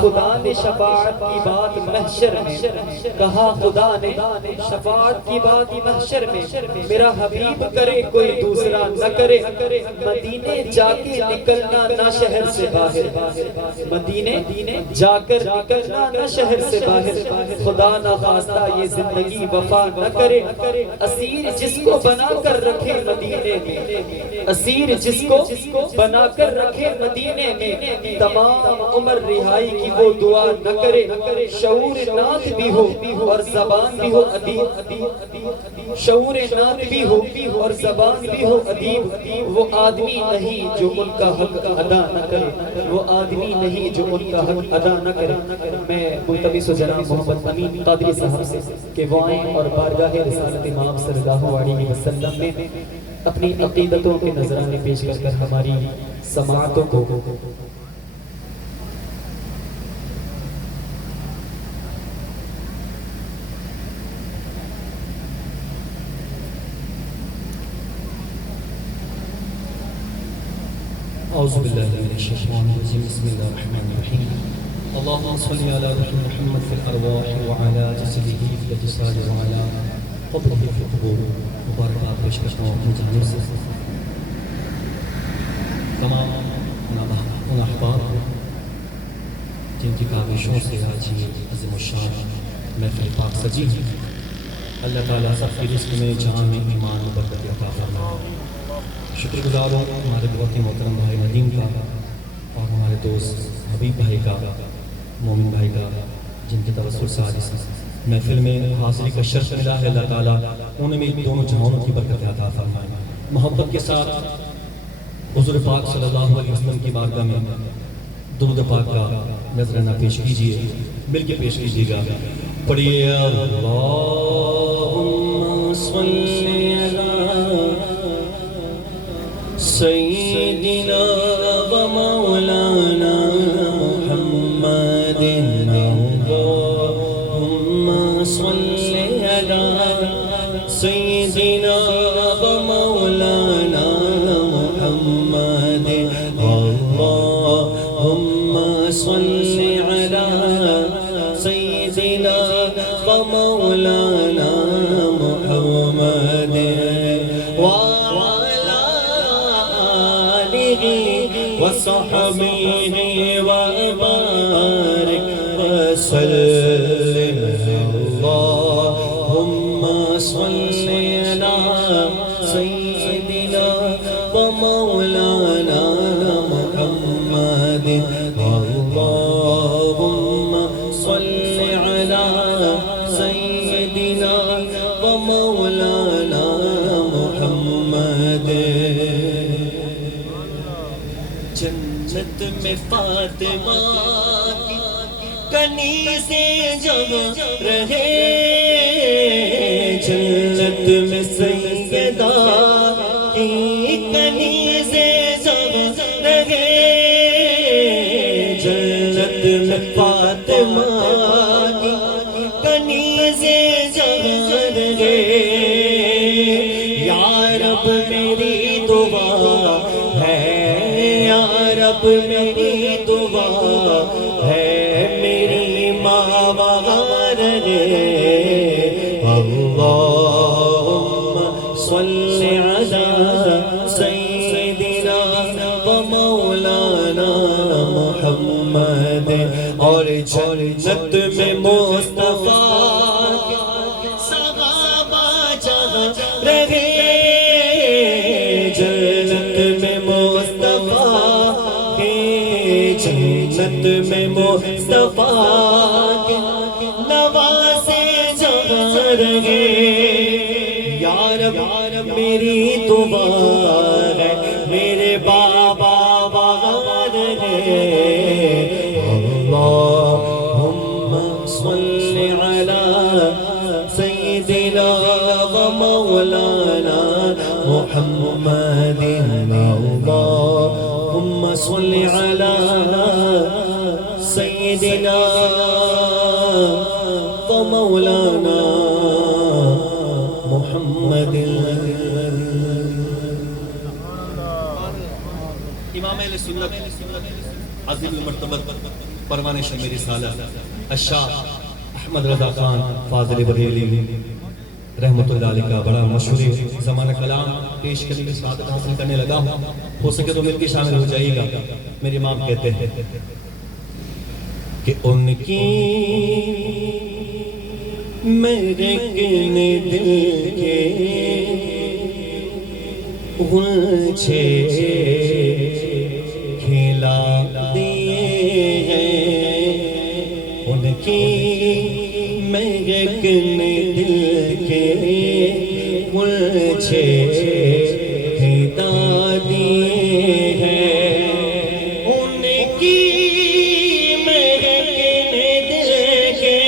خدا نے شفاعت کی بات محشر میں، کہا خدا نے شفاعت کی بات محشر میں، میرا حبیب کرے کوئی دوسرا نہ کرے، مدینے جا کے نکلنا نہ شہر سے باہر، مدینے جا کر نکلنا نہ شہر سے باہر، خدا نہ خواستہ یہ زندگی وفا نہ کرے، اسیر جس کو بنا کر رکھے مدینے میں، اسیر جس کو بنا کر رکھے مدینے میں، تمام عمر رہائی کی وہ دعا نہ کرے، شعور نات بھی ہو اور زبان بھی ہو ادیب، شعور نات بھی ہو اور زبان بھی ہو ادیب، وہ آدمی نہیں جو ان کا حق ادا نہ کرے، وہ آدمی نہیں جو ان کا حق ادا نہ کرے۔ میں ملتمس جناب محمد امین قادری صاحب سے کہ وہ آئیں اور بارگاہ رسالت امام صلی اللہ علیہ وسلم میں اپنی عقیدتوں کے نذرانے پیش کر ہماری سماعتوں کو اعوذ باللہ من الشیطان الرجیم بسم اللہ الرحمن الرحیم اللہم صلی علی روح محمد فی الارواح وعلی جسدہ فی الاجساد وعلی قبرہ فی القبور مبارکات پیش کرتا ہوں اپنی جانب سے تمام ان احباب جن کی کاوشوں سے آج یہ عظیم الشان محفل پاک سجی ہے، اللہ تعالیٰ سب کی رزق میں جان میں ایمان و برکت عطا فرمائے۔ شکر گزار ہوں ہمارے بہت ہی محترم بھائی ندیم کا اور ہمارے دوست حبیب بھائی کا، مومن بھائی کا، جن کے توسل سے آج اس محفل میں حاضری کا شرف ملا ہے۔ اللہ تعالیٰ انہیں میں دونوں جہانوں کی برکت عطا فرمائے۔ محبت کے ساتھ حضور پاک صلی اللہ علیہ وسلم کی بارگاہ میں درود پاک کا نذرانہ پیش کیجئے، مل کے پیش کیجئے گا۔ پڑھیے اللہم صلی علی سیدنا و مولانا محمد، اللہم صلی علی سیدنا و مولانا محمد، اللہم صلی علی سیدنا و مولانا محمد وصحبه وبارك وسلم، اللهم صل على سيدنا ومولانا محمد، اللهم صل على سيدنا ومولانا محمد۔ جنت میں فاطمہ کی کنیزیں جب رہے، جنت میں سیدہ کی کنیزیں جب رہے، جنت میں فاطمہ کی کنیزیں جب رہے، یا رب میری دعا ہے، رب میری دعا ہے، میری ماں وغیرہ، اللہم صلی علی سیدنا و مولانا محمد۔ اور جنت میں مصطفیٰ صحابہ جہاں رہے، جنت میں مصطفیٰ، جنت میں مصطفیٰ کے نواسے جہاں رہے، یا رب میری دعا ہے، میرے بابا وغیرہ، اللہم صلی علی سیدنا و مولانا محمد، اللہم صلی علی سیدنا و مولانا محمد۔ امام اہل سنت عظیم المرتبت پروان شمع رسالت الشاہ احمد رضا خان فاضل بریلی رحمت اللہ علیہ کا بڑا مشہور زمانہ کلام پیش کرنے کی سعادت حاصل کرنے لگا ہوں، ہو سکے تو مل کے شامل ہو جائے گا۔ میرے امام کہتے ہیں کہ ان کی میرے کنے دل کے غنچے کھلا دیے ہیں، ان کی میرے کنے دل کے غنچے کھلا دیے ہیں، ان کی میرے کنے دل کے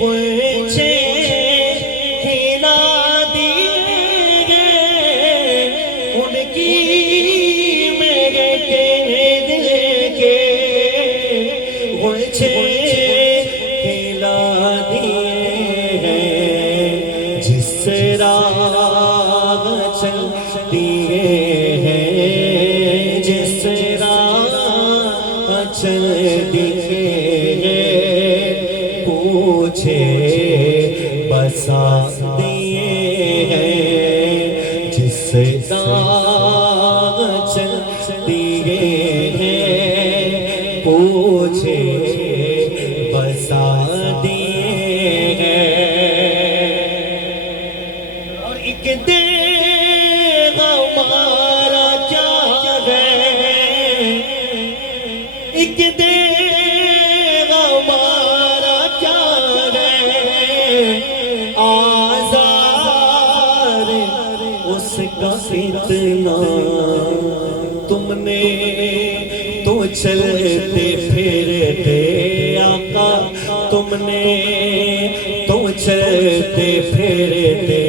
غنچے کھلا دیے ہیں، ان کی میرے کنے دل کے غنچے کھلا دیے ہیں، جس سے راہ چلتی ہیں، جس سے راہ چلتی ہیں، پوچھے بسا دیے ہیں، جس سے راہ چلتی ہیں، پوچھے بسا دیے ہیں، اور ایک دیغ ہمارا کیا ہے، ایک دیغ ہمارا کیا ہے، آزار اس کا اتنا تم نے تو چلتے پھرتے آقا، تم نے تو چلتے پھرتے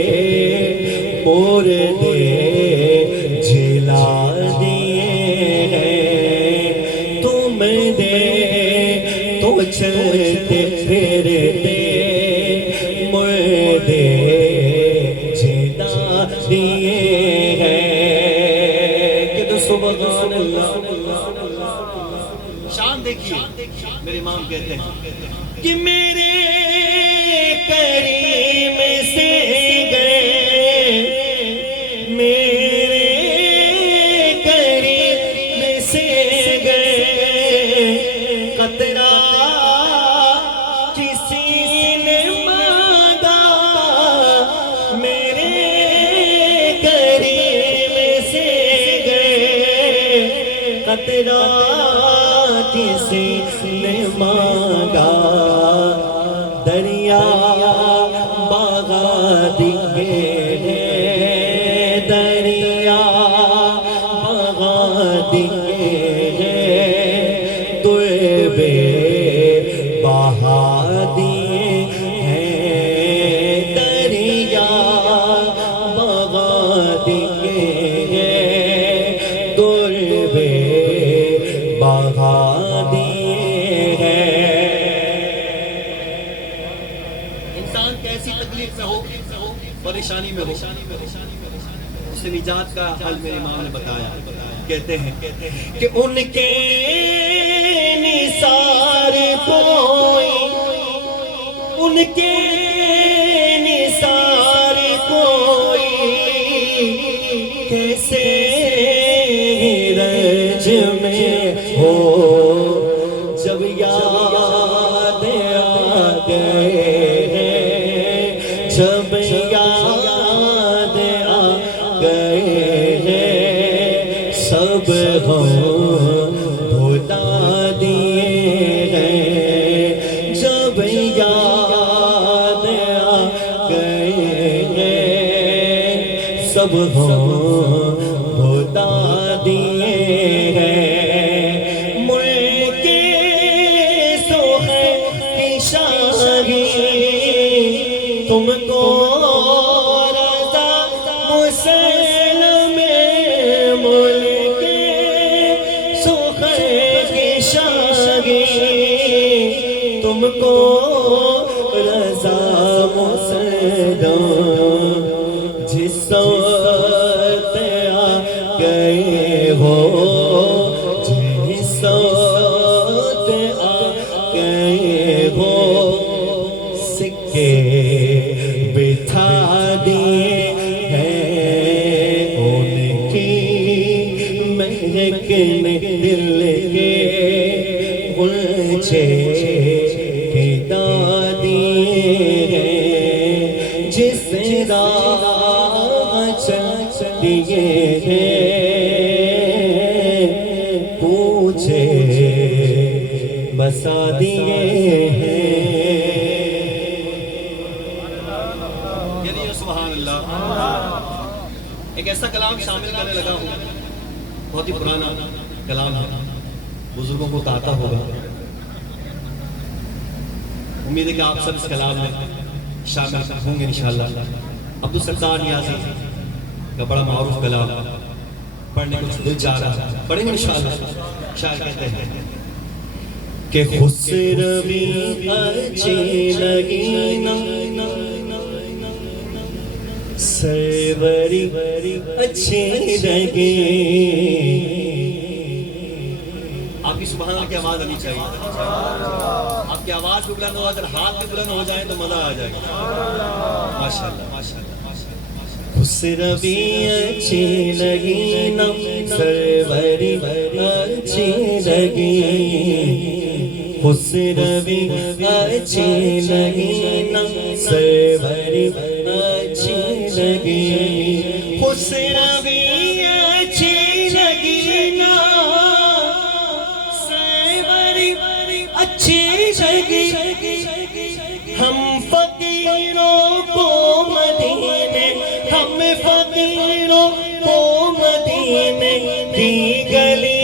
مردے جلا دیے ہیں، تم نے تو چلتے پھرتے مردے جلا دیے ہیں، کہ تو سبحان اللہ۔ شان دیکھیے، میرے امام کہتے ہیں کہ میرے کریم سے گئے، میرے کریم سے گئے، قطرہ کسی نے مانگا، میرے کریم سے گئے، قطرہ کسی نے مانگا، دریا بہا دیے ہیں، دریا بہا دیے ہیں، دوئے بہا دیے ہیں، دریا بہا دیے ہیں، دوئے بہا دیے ہیں۔ انسان کیسی تکلیف میں ہو، پریشانی میں ہو، اس سے نجات کا حل میرے امام نے بتایا۔ کہتے ہیں کہ ان کے نثار کوئی، ان کے نثار کوئی کیسے رنج میں ہو، جب یاد آ گئے، جب یاد آ گئے، سب ہم بھلا دیے ہیں، جب یاد آ گئے، سب ہم بھلا دیے ہیں، ملک سوہے کی شاہی تم کو رضا مسلم، ملک سوہے کی شاہی تم کو رضا مسلم، جس وقت آ گئے ہو، جس پوچھے کہ دادی ہے جس راہ چل دیے ہیں، پوچھے بسا دیے ہیں۔ یعنی سبحان اللہ، ایک ایسا کلام شامل کرنے لگا ہوں، بہت ہی پرانا کلام ہے، بزرگوں کو تو آتا ہوگا، امید ہے کہ آپ سب اس کلام میں شامل ہوں گے انشاءاللہ۔ عبدالستار نیازی کا بڑا معروف کلام، پڑھنے کو دل چاہ رہا ہے، پڑھیں گے انشاءاللہ۔ شاعر کہتے ہیں کہ خسروی اچھی لگی نا، سروری اچھی لگی۔ آپ کی سبحان اللہ کی آواز آنی چاہیے، آپ کی آواز بھی بلند ہو، اگر ہاتھ بھی بلند ہو جائیں تو مزہ آ جائے گا۔ ماشاءاللہ ماشاءاللہ۔ خسروی اچھی لگی نا، سروری اچھی لگی، خسروی اچھی لگی نا، سروری اچھی لگی، خسروی اچھی لگی نا، سروری اچھی لگی۔ ہم فقیروں کو مدینے، ہم فقیروں کو مدینے کی گلی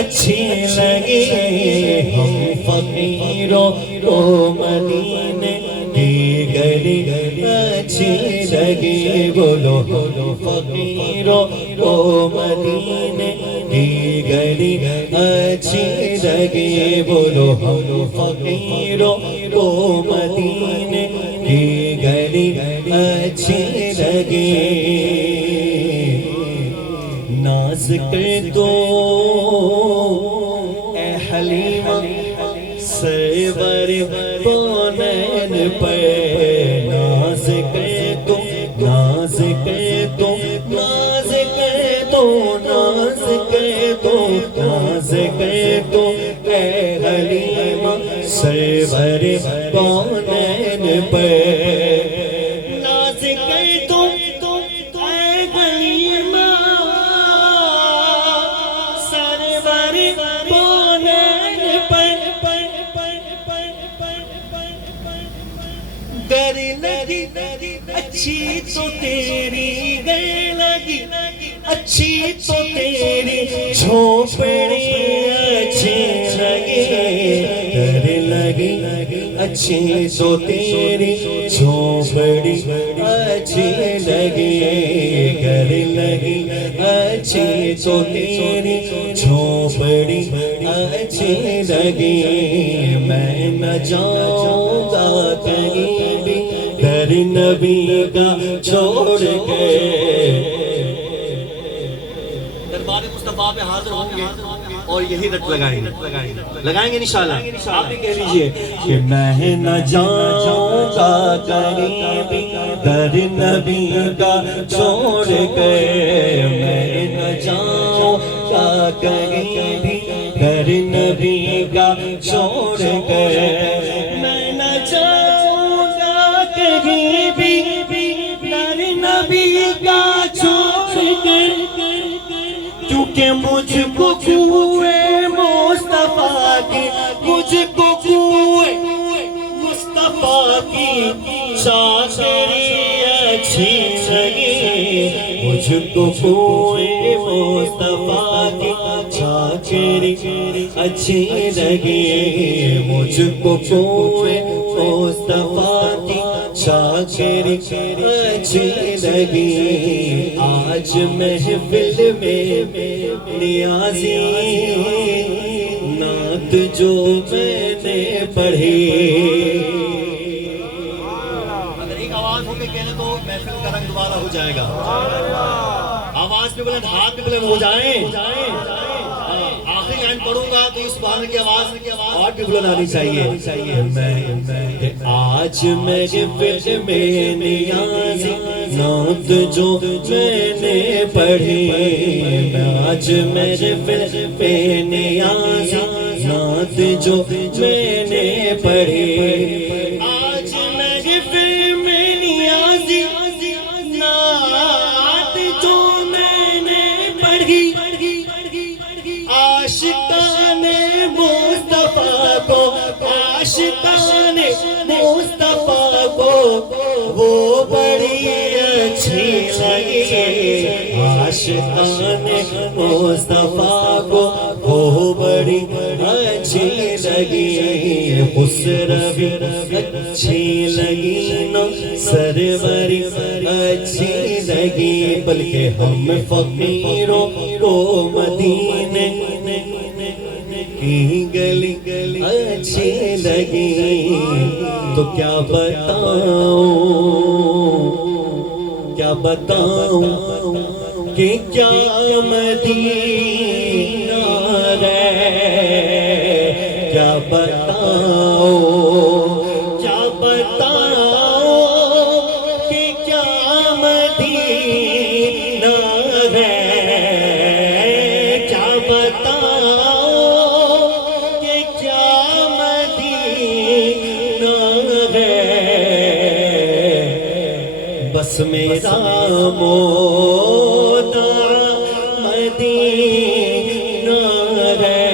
اچھی لگی، ہم فقیروں کو مدینے کی گلی اچھی لگی۔ بولو فقیروں کو مدینے کی گلی اچھی لگی، بولو فقیروں کو مدینے کی گلی اچھی لگی۔ ناز کر دو اے حلیمہ سرور کونین پر، ناز کر دو، ناز کر دو، ناز کر دو، ناز کر دو، ناز کر دو اے حلیمہ سرور کونین پر، ناز کر دو اے حلیمہ سرور کونین پر۔ گر لگی اچھی تو تیری، گر لگی اچھی تو تیری جھوپڑی اچھی لگی، گر لگی اچھی تو تیری جھوپڑی اچھی لگی، گر لگی اچھی تو تیری جھوپڑی اچھی لگی۔ میں نہ جاؤں گا کہیں بھی در نبی کا چھوڑ کے، دربار مصطفیٰ پہ حاضر ہوں گے اور یہی رٹ لگائیں گے انشاءاللہ۔ آپ بھی کہہ لیجئے کہ میں نہ جاؤں گا کہیں بھی در نبی کا چھوڑ کے، میں نہ جاؤں گا کہیں بھی در نبی کا چھوڑ کے، میں نہ جاؤں گا کہیں بھی در نبی کا چھوڑ کے، کیونکہ مجھ کو کوئے مصطفیٰ کی، مجھ کو کوئے مصطفیٰ کی چادری اچھی لگی، مجھ کو کوئے مصطفیٰ کی چادری اچھی لگی، مجھ کو کوئے مصطفیٰ کی چادری اچھی لگی۔ آج محفل میں نیازی نعت جو میں نے پڑھی، اگر ایک آواز ہو کے کہنے تو محفل کا رنگ دوبارہ ہو جائے گا۔ آواز بھی بلند، ہاتھ بھی بلند ہو جائیں۔ آخری لائن پڑھوں گا تو اس سبحان کی آواز اور بھی بلند آنی چاہیے۔ آج محفل میں نیازی نعت جو میں نے پڑھی، آج محفل میں نیازی نعت نعت جو میں نے پڑھی، آج محفل میں نیازی نعت جو میں نے پڑھی، عاشقان مصطفیٰ کو، عاشقان مصطفیٰ کو وہ بڑی اچھی لگی، عاشقان مصطفیٰ کو وہ بڑی اچھی لگی، خسروی اچھی لگی، نو سروری اچھی لگی، بلکہ ہم فقیروں کو مدینے کی گلی اچھی لگی، تو کیا بتاؤں کہ کیا مدینہ ہے، کیا بتاؤں کہ کیا مدینہ ہے، کیا بتاؤں کہ کیا مدینہ ہے، بس میرا مودع مدینہ ہے،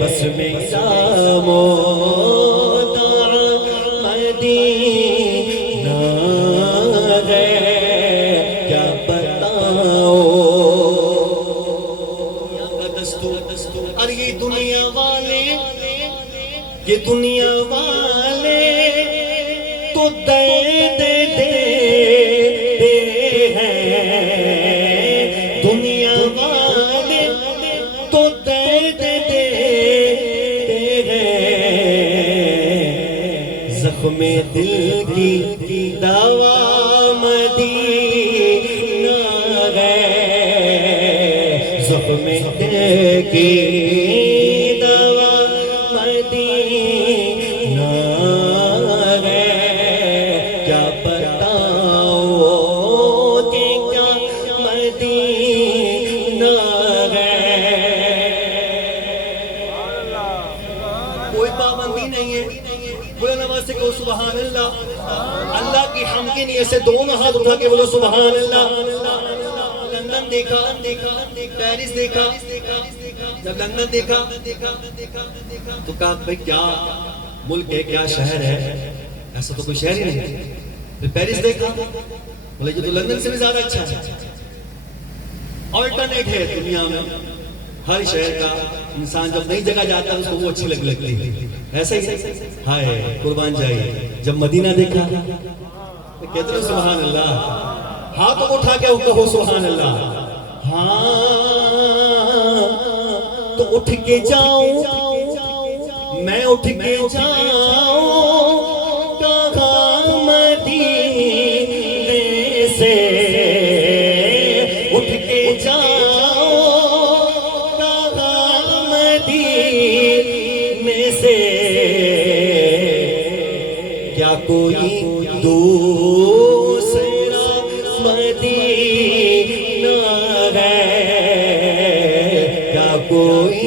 بس میرا مودع مدینہ ہے، کیا بتاؤ اور یہ دنیا والے تو درد دیتے ہیں، دنیا والے تو درد دیتے ہیں، زخم دل کی دوا مدینہ ہے، زخم دل کی دوا مدینہ ہے، کیا بتاؤ کہ کیا مدینہ ہے، کوئی پابندی نہیں ہے، بولے نماز سے کہو سبحان اللہ، اللہ کی حمد کے نیت سے دونوں ہاتھ اٹھا کے بولو سبحان اللہ۔ لندن دیکھا، پیرس دیکھا، جب لندن دیکھا تو کہا بھئی کیا ملک ہے، کیا شہر ہے، ایسا تو کوئی شہر ہی نہیں۔ پھر پیرس دیکھا، بولے یہ تو لندن سے بھی زیادہ اچھا ہے۔ آلٹرنیٹ ہے دنیا میں، ہر شہر کا انسان جب نئی جگہ جاتا ہے اس کو وہ اچھی لگتی ہے، ایسا ہی ہائے قربان جائے۔ جب مدینہ دیکھا تو کہتے ہیں سبحان اللہ، ہاتھ اٹھا کے کہو سبحان اللہ۔ ہاں تو اٹھ کے جاؤں، میں اٹھ کے جاؤں کہاں مدینے سے، اٹھ کے جاؤں کہاں مدینے سے، کیا کوئی دوسرا مدینہ ہے، کیا کوئی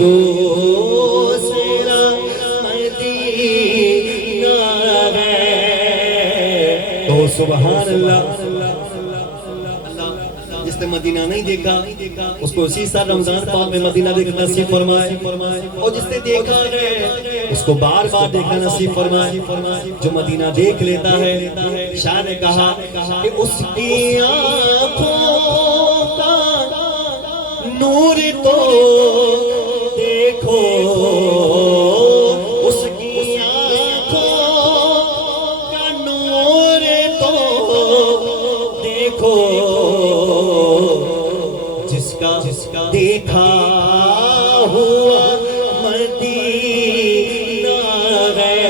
دوسرا مدینہ ہے، تو سبحان اللہ۔ جس نے مدینہ نہیں دیکھا اس کو اسی سال رمضان پاک میں مدینہ دیکھنا نصیب فرمائے، اور جس نے دیکھا ہے اس کو بار بار دیکھنا نصیب فرمائے۔ جو مدینہ دیکھ لیتا ہے، شاہ نے کہا کہ اس کی آنکھوں کا نور تو دیکھو، اس کی آنکھوں کا نور تو دیکھو، جس کا دیکھا ہوا مدینہ ہے،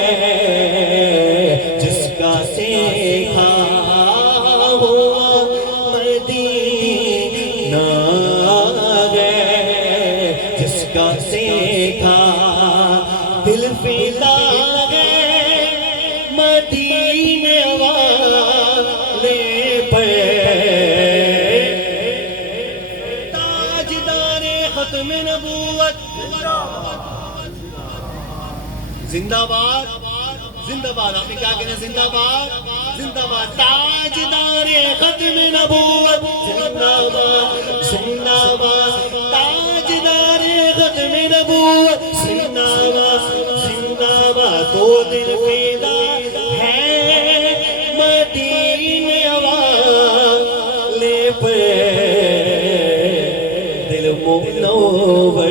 جس کا دیکھا ہوا مدینہ ہے، جس کا دیکھا دل فدا ہے مدینے والے پر، ختم نبوت زندہ باد زندہ باد. آپ نے کیا کہنا ہے؟ زندہ باد زندہ باد. تاجدار ختم نبوت زندہ باد زندہ باد. تاجدار ختم نبوت زندہ باد زندہ باد. دو دل فدا ہے مدینے والے پہ دل منور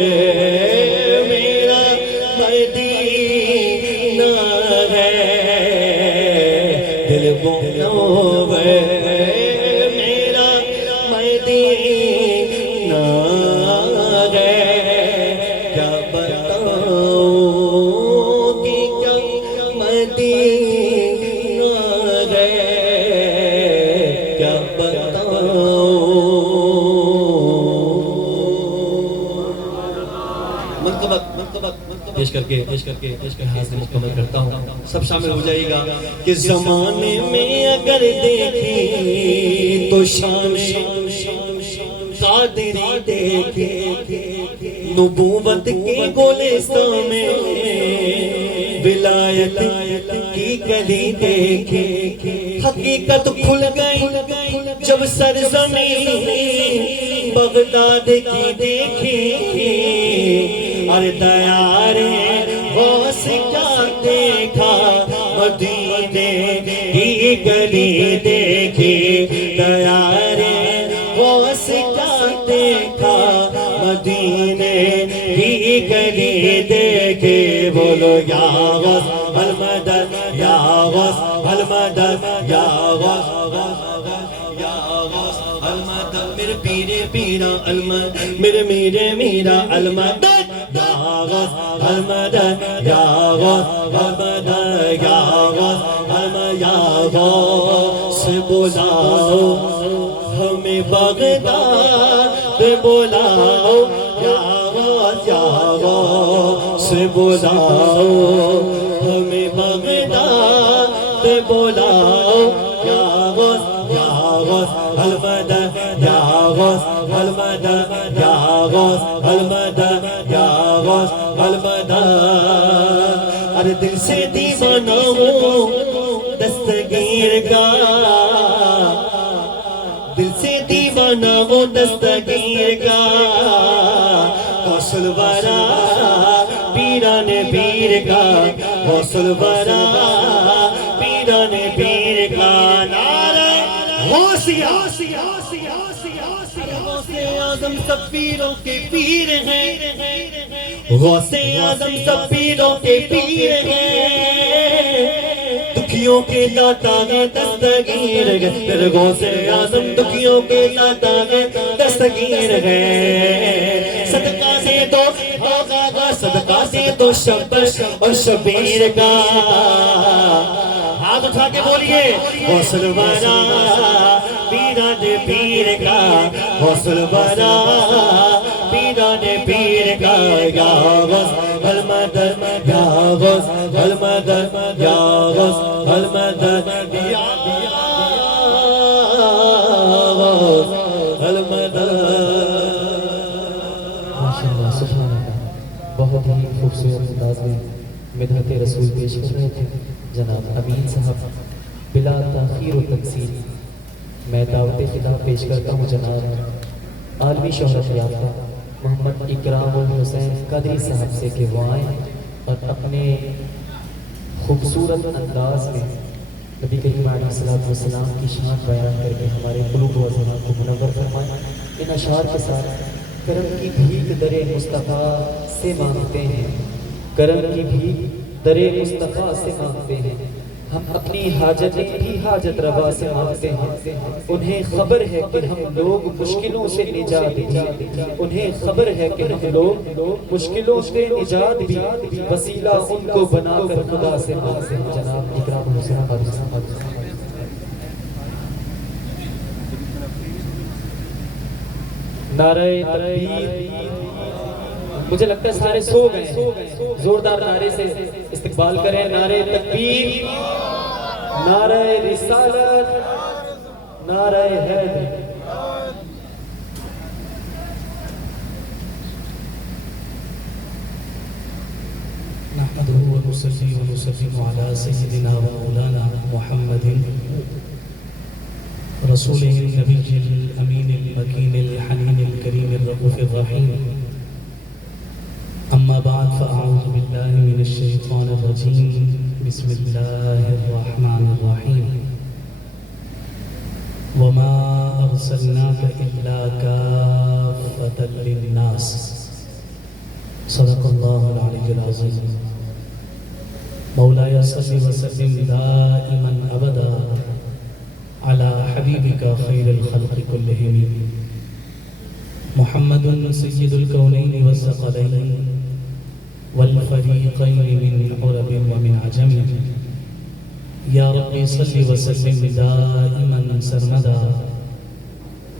میرا مدینہ ہے. دل منور میرا مدینہ ہے. کیا بتاؤں کہ کیا مدینہ ہے. کیا بتاؤں. پیش کر کے حاضر مکمل کرتا ہوں. سب شامل ہو جائے گا. کہ زمانے میں اگر دیکھی تو شان قادری دیکھے. نبوت کے گلستان میں ولایت کی گلی دیکھے. حقیقت کھل گئی جب سرزمین بغداد کی دیکھی. اور دیار غوث کیا دیکھا مدینے کی گلی دیکھی. دیار غوث کیا دیکھا مدینے کی گلی دیکھی. بولو یا غوث المدد یا غوث المدد یا غوث یا غوث المدد. میرے پیرے پیرا المدد میرے میرے میرا المدد. یا غوث المدد یا غوث المدد یا غوث المدد. یا غوث بلاؤ ہمیں بغداد بلاؤ. یا غوث بلاؤ ہمیں بغداد بلاؤ. یا غوث المدد یا غوث المدد یا غوث المدد یا غوث المدد. ارے دل سے دیوانہ ہوں دستگیر کا. دل سے دیوانہ ہوں دستگیر کا. حوصل ورا پیران پیر کا. حوصل ورا پیران پیر کا. نعرہ غوثیہ. غوث اعظم سب پیروں کے پیر ہیں. غوث اعظم سب پیروں کے پیر ہیں. دکھیوں کے داتا ہے دستگیر ہے. میرے غوث اعظم دکھیوں کے داتا ہے دستگیر ہے. صدقہ سے دو آغا صدقہ سے دو شبر اور شبیر کا. ہاتھ اٹھا کے بولیے حوصل ورا پیران پیر کا. حوصل ورا پیران پیر کا. یا غوث المدد یا غوث المدد یا غوث المدد یا غوث المدد. ماشاءاللہ سبحان اللہ. بہت ہی خوبصورت انداز میں مدحت رسول پیش کر رہے تھے جناب امین صاحب. بلا تاخیر و تقصیر میں دعوت خطاب پیش کرتا ہوں جناب عالمی شہرت یافتہ محمد اکرام الحسین قادری صاحب سے کہ وہ آئیں اور اپنے خوبصورت انداز میں نبی کریم علیہ السلام کی شان بیان کر کے ہمارے قلوب و اذہان کو منور فرمائیں. ان اشعار کے ساتھ کرم کی بھیک در مصطفیٰ سے مانگتے ہیں. کرم کی بھیک در مصطفیٰ سے مانگتے ہیں. ہم اپنی حاجتیں بھی حاجت روا سے مانگتے ہیں. انہیں خبر ہے کہ ہم لوگ مشکلوں سے نجات بھی. انہیں خبر ہے کہ ہم لوگ مشکلوں سے نجات بھی وسیلہ ان کو بنا کر خدا سے مانگتے ہیں. جناب اکرام الحسین قادری صاحب. نعرہ تکبیر. مجھے لگتا ہے سارے سو گئے ہیں. زوردار نعرے سے استقبال کریں. نعرہ تکبیر, نعرہ رسالت, نعرہ حیدر. نحمده ونصلي ونسلم على سيدنا ومولانا محمد رسوله النبي الأمين المكين الحنين الكريم الرؤوف الرحيم. أما بعد فأعوذ بالله من الشيطان الرجيم. بسم الله الرحمن الرحيم. وما أرسلناك إلا كافة للناس. صدق الله العلي العظيم. مولاي صل وسلم دائما أبدا على حبيبك خير الخلق كلهم محمد سيد الكونين والثقلين والفريقين من عرب ومن عجم. يا ربي صل وسلم دائما سرمدا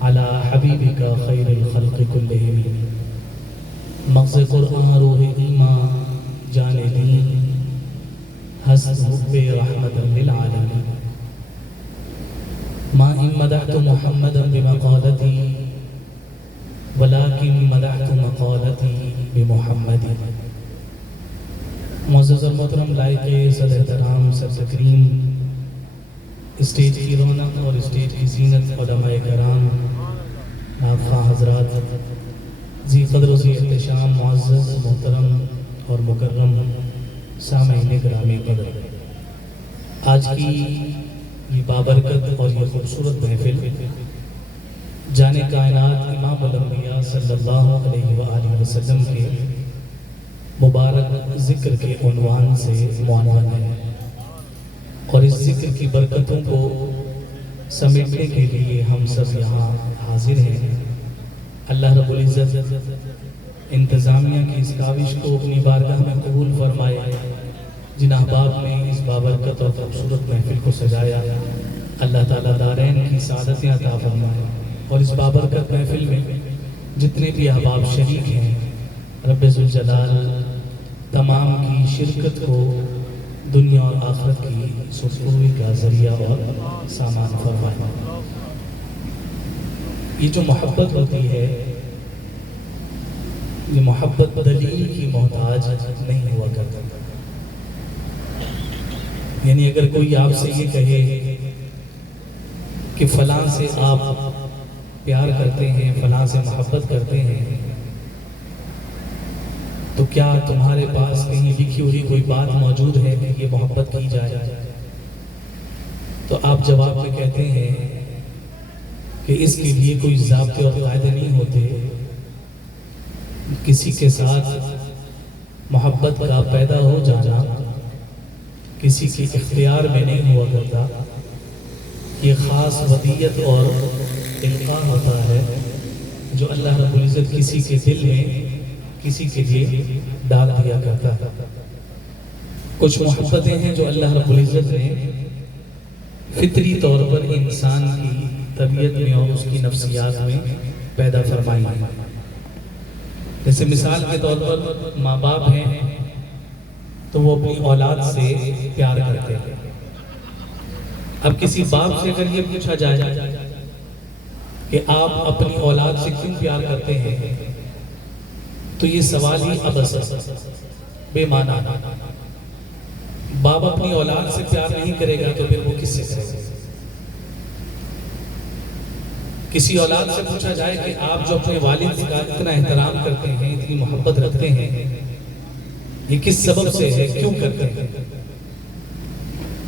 على حبيبك خير الخلق كلهم. مغز قرآن روح ایمان جان دین حسن حب رحمت للعالمین. ما ان مدحت محمدا بمقالتي ولكن مدحت مقالتي بمحمد. معزز اور محترم لائق صد احترام سر تکریم، اسٹیج کی رونق اور اسٹیج کی زینت، علماء کرام، نابخواں حضرات، ذی قدر و ذی احتشام، معزز محترم اور مکرم سامعین گرامی قدر، آج کی یہ بابرکت اور یہ خوبصورت محفل جان کائنات امام الانبیاء صلی اللہ علیہ وآلہ وسلم کے مبارک ذکر کے عنوان سے معنون ہے، اور اس ذکر کی برکتوں کو سمیٹنے کے لیے ہم سب یہاں حاضر ہیں. اللہ رب العزت انتظامیہ کی اس کاوش کو اپنی بارگاہ میں قبول فرمائے. جن احباب نے اس بابرکت اور خوبصورت محفل کو سجایا، اللہ تعالیٰ دارین کی سعادتیں عطا فرمائے، اور اس بابرکت محفل میں جتنے بھی احباب شریک ہیں، رب ذوالجلال تمام کی شرکت کو دنیا اور آخرت کی سرخروئی کا ذریعہ اور سامان فرمائے. یہ جو محبت ہوتی ہے، یہ محبت دلیل کی محتاج نہیں ہوا کرتا. یعنی اگر کوئی آپ سے یہ کہے کہ فلاں سے آپ پیار کرتے ہیں، فلاں سے محبت کرتے ہیں، تو کیا تمہارے پاس کہیں لکھی ہوئی کوئی بات موجود ہے کہ یہ محبت کی جائے؟ تو آپ جواب میں کہتے ہیں کہ اس کے لیے کوئی ضابطے اور قاعدے نہیں ہوتے. کسی کے ساتھ محبت کا پیدا ہو جانا کسی کے اختیار میں نہیں ہوا کرتا. یہ خاص ودیت اور القاء ہوتا ہے جو اللہ رب العزت کسی کے دل میں کسی کے لیے ڈال دیا کرتا ہے. کچھ محبتیں ہیں جو اللہ رب العزت نے فطری طور پر انسان کی طبیعت میں اور اس کی نفسیات میں پیدا فرمائی ہیں. جیسے مثال کے طور پر ماں باپ ہیں تو وہ اپنی اولاد سے پیار کرتے ہیں. اب کسی باپ سے اگر یہ پوچھا جائے کہ آپ اپنی اولاد سے کیوں پیار کرتے ہیں، تو یہ سوال ہی عبث بے معنی. باپ اپنی اولاد سے پیار نہیں کرے گا تو پھر وہ کس سے کرے گا؟ کسی اولاد سے پوچھا جائے کہ آپ جو اپنے والد کا اتنا احترام کرتے ہیں، اتنی محبت رکھتے ہیں، یہ کس سبب سے ہے، کیوں کرتے ہیں؟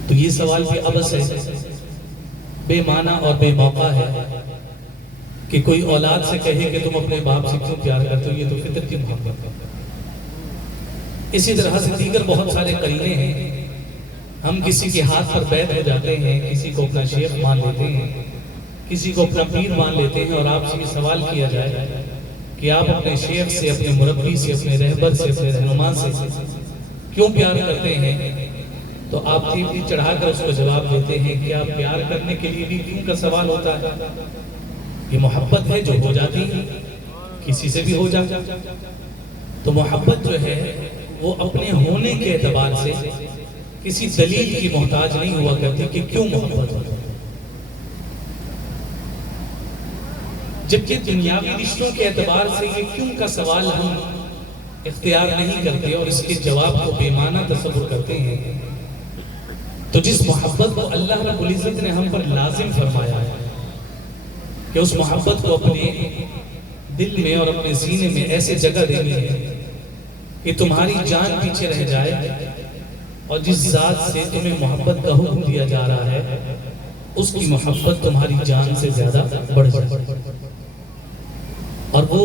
تو یہ سوال بھی عبث ہے، بے معنی اور بے موقع ہے کہ کوئی اولاد سے کہے کہ تم اپنے باپ سے کیوں پیار کرتے ہو. یہ تو فطرت کی محبت ہے. اسی طرح سے دیگر بہت سارے قرینے ہیں. ہم کسی کے ہاتھ پر بیعت ہو جاتے ہیں، کسی کو اپنا شیخ مان لیتے ہیں، کسی کو اپنا پیر مان لیتے ہیں، اور آپ سے یہ سوال کیا جائے کہ آپ اپنے شیخ سے، اپنے مربی سے، اپنے رہبر سے، اپنے رہنما سے کیوں پیار کرتے ہیں، تو آپ تیبری چڑھا کر اس کو جواب دیتے ہیں کہ آپ پیار کرنے کے لیے بھی کیوں کا سوال ہوتا ہے. یہ محبت ہے جو ہو جاتی ہے، کسی سے بھی ہو جاتی. تو محبت جو ہے وہ اپنے ہونے کے اعتبار سے کسی دلیل کی محتاج نہیں ہوا کرتی کہ کیوں محبت ہو. جبکہ دنیاوی رشتوں کے اعتبار سے یہ کیوں کا سوال ہم اختیار نہیں کرتے اور اس کے جواب کو بے معنی تصور کرتے ہیں، تو جس محبت کو اللہ رب العزت نے ہم پر لازم فرمایا ہے کہ اس محبت کو اپنے دل میں اور اپنے سینے میں ایسے جگہ دینی ہے کہ تمہاری جان پیچھے رہ جائے، اور جس ذات سے تمہیں محبت کا حکم دیا جا رہا ہے اس کی محبت تمہاری جان سے زیادہ بڑھ جائے۔ اور وہ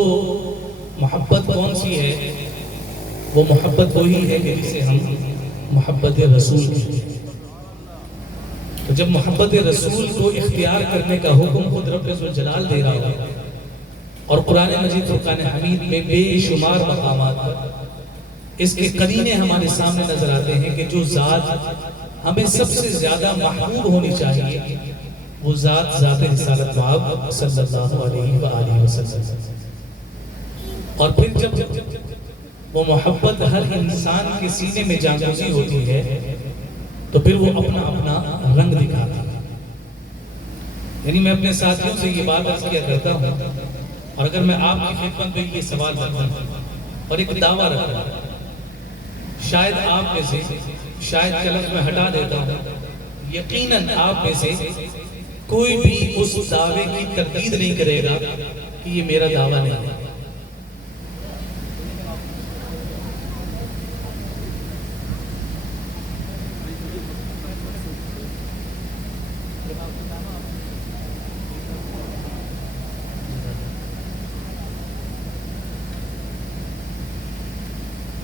محبت کون سی ہے؟ وہ محبت وہی ہے کہ جسے ہم محبت رسول کہتے ہیں۔ تو جب محبت رسول کو اختیار کرنے کا حکم خود رب ذوالجلال دے رہا ہے، اور قرآن مجید فرقان حمید میں بے شمار مقامات پر اس کے قرینے ہمارے سامنے نظر آتے ہیں کہ جو ذات ہمیں سب سے زیادہ محبوب ہونی چاہیے وہ ذات ذات رسالت مآب صلی اللہ علیہ وآلہ وسلم۔ اور پھر جب وہ محبت ہر انسان کے سینے میں جاگوزی ہوتی ہے تو پھر وہ اپنا اپنا رنگ دکھاتا ہے۔ یعنی میں اپنے ساتھیوں سے یہ بات عرض کیا کرتا ہوں، اور اگر میں آپ کی خدمت میں یہ سوال رکھوں اور ایک دعویٰ رکھوں، شاید آپ میں سے، شاید کلک میں ہٹا دیتا ہوں، یقیناً آپ میں سے کوئی بھی اس دعوے کی تردید نہیں کرے گا کہ یہ میرا دعویٰ نہیں ہے۔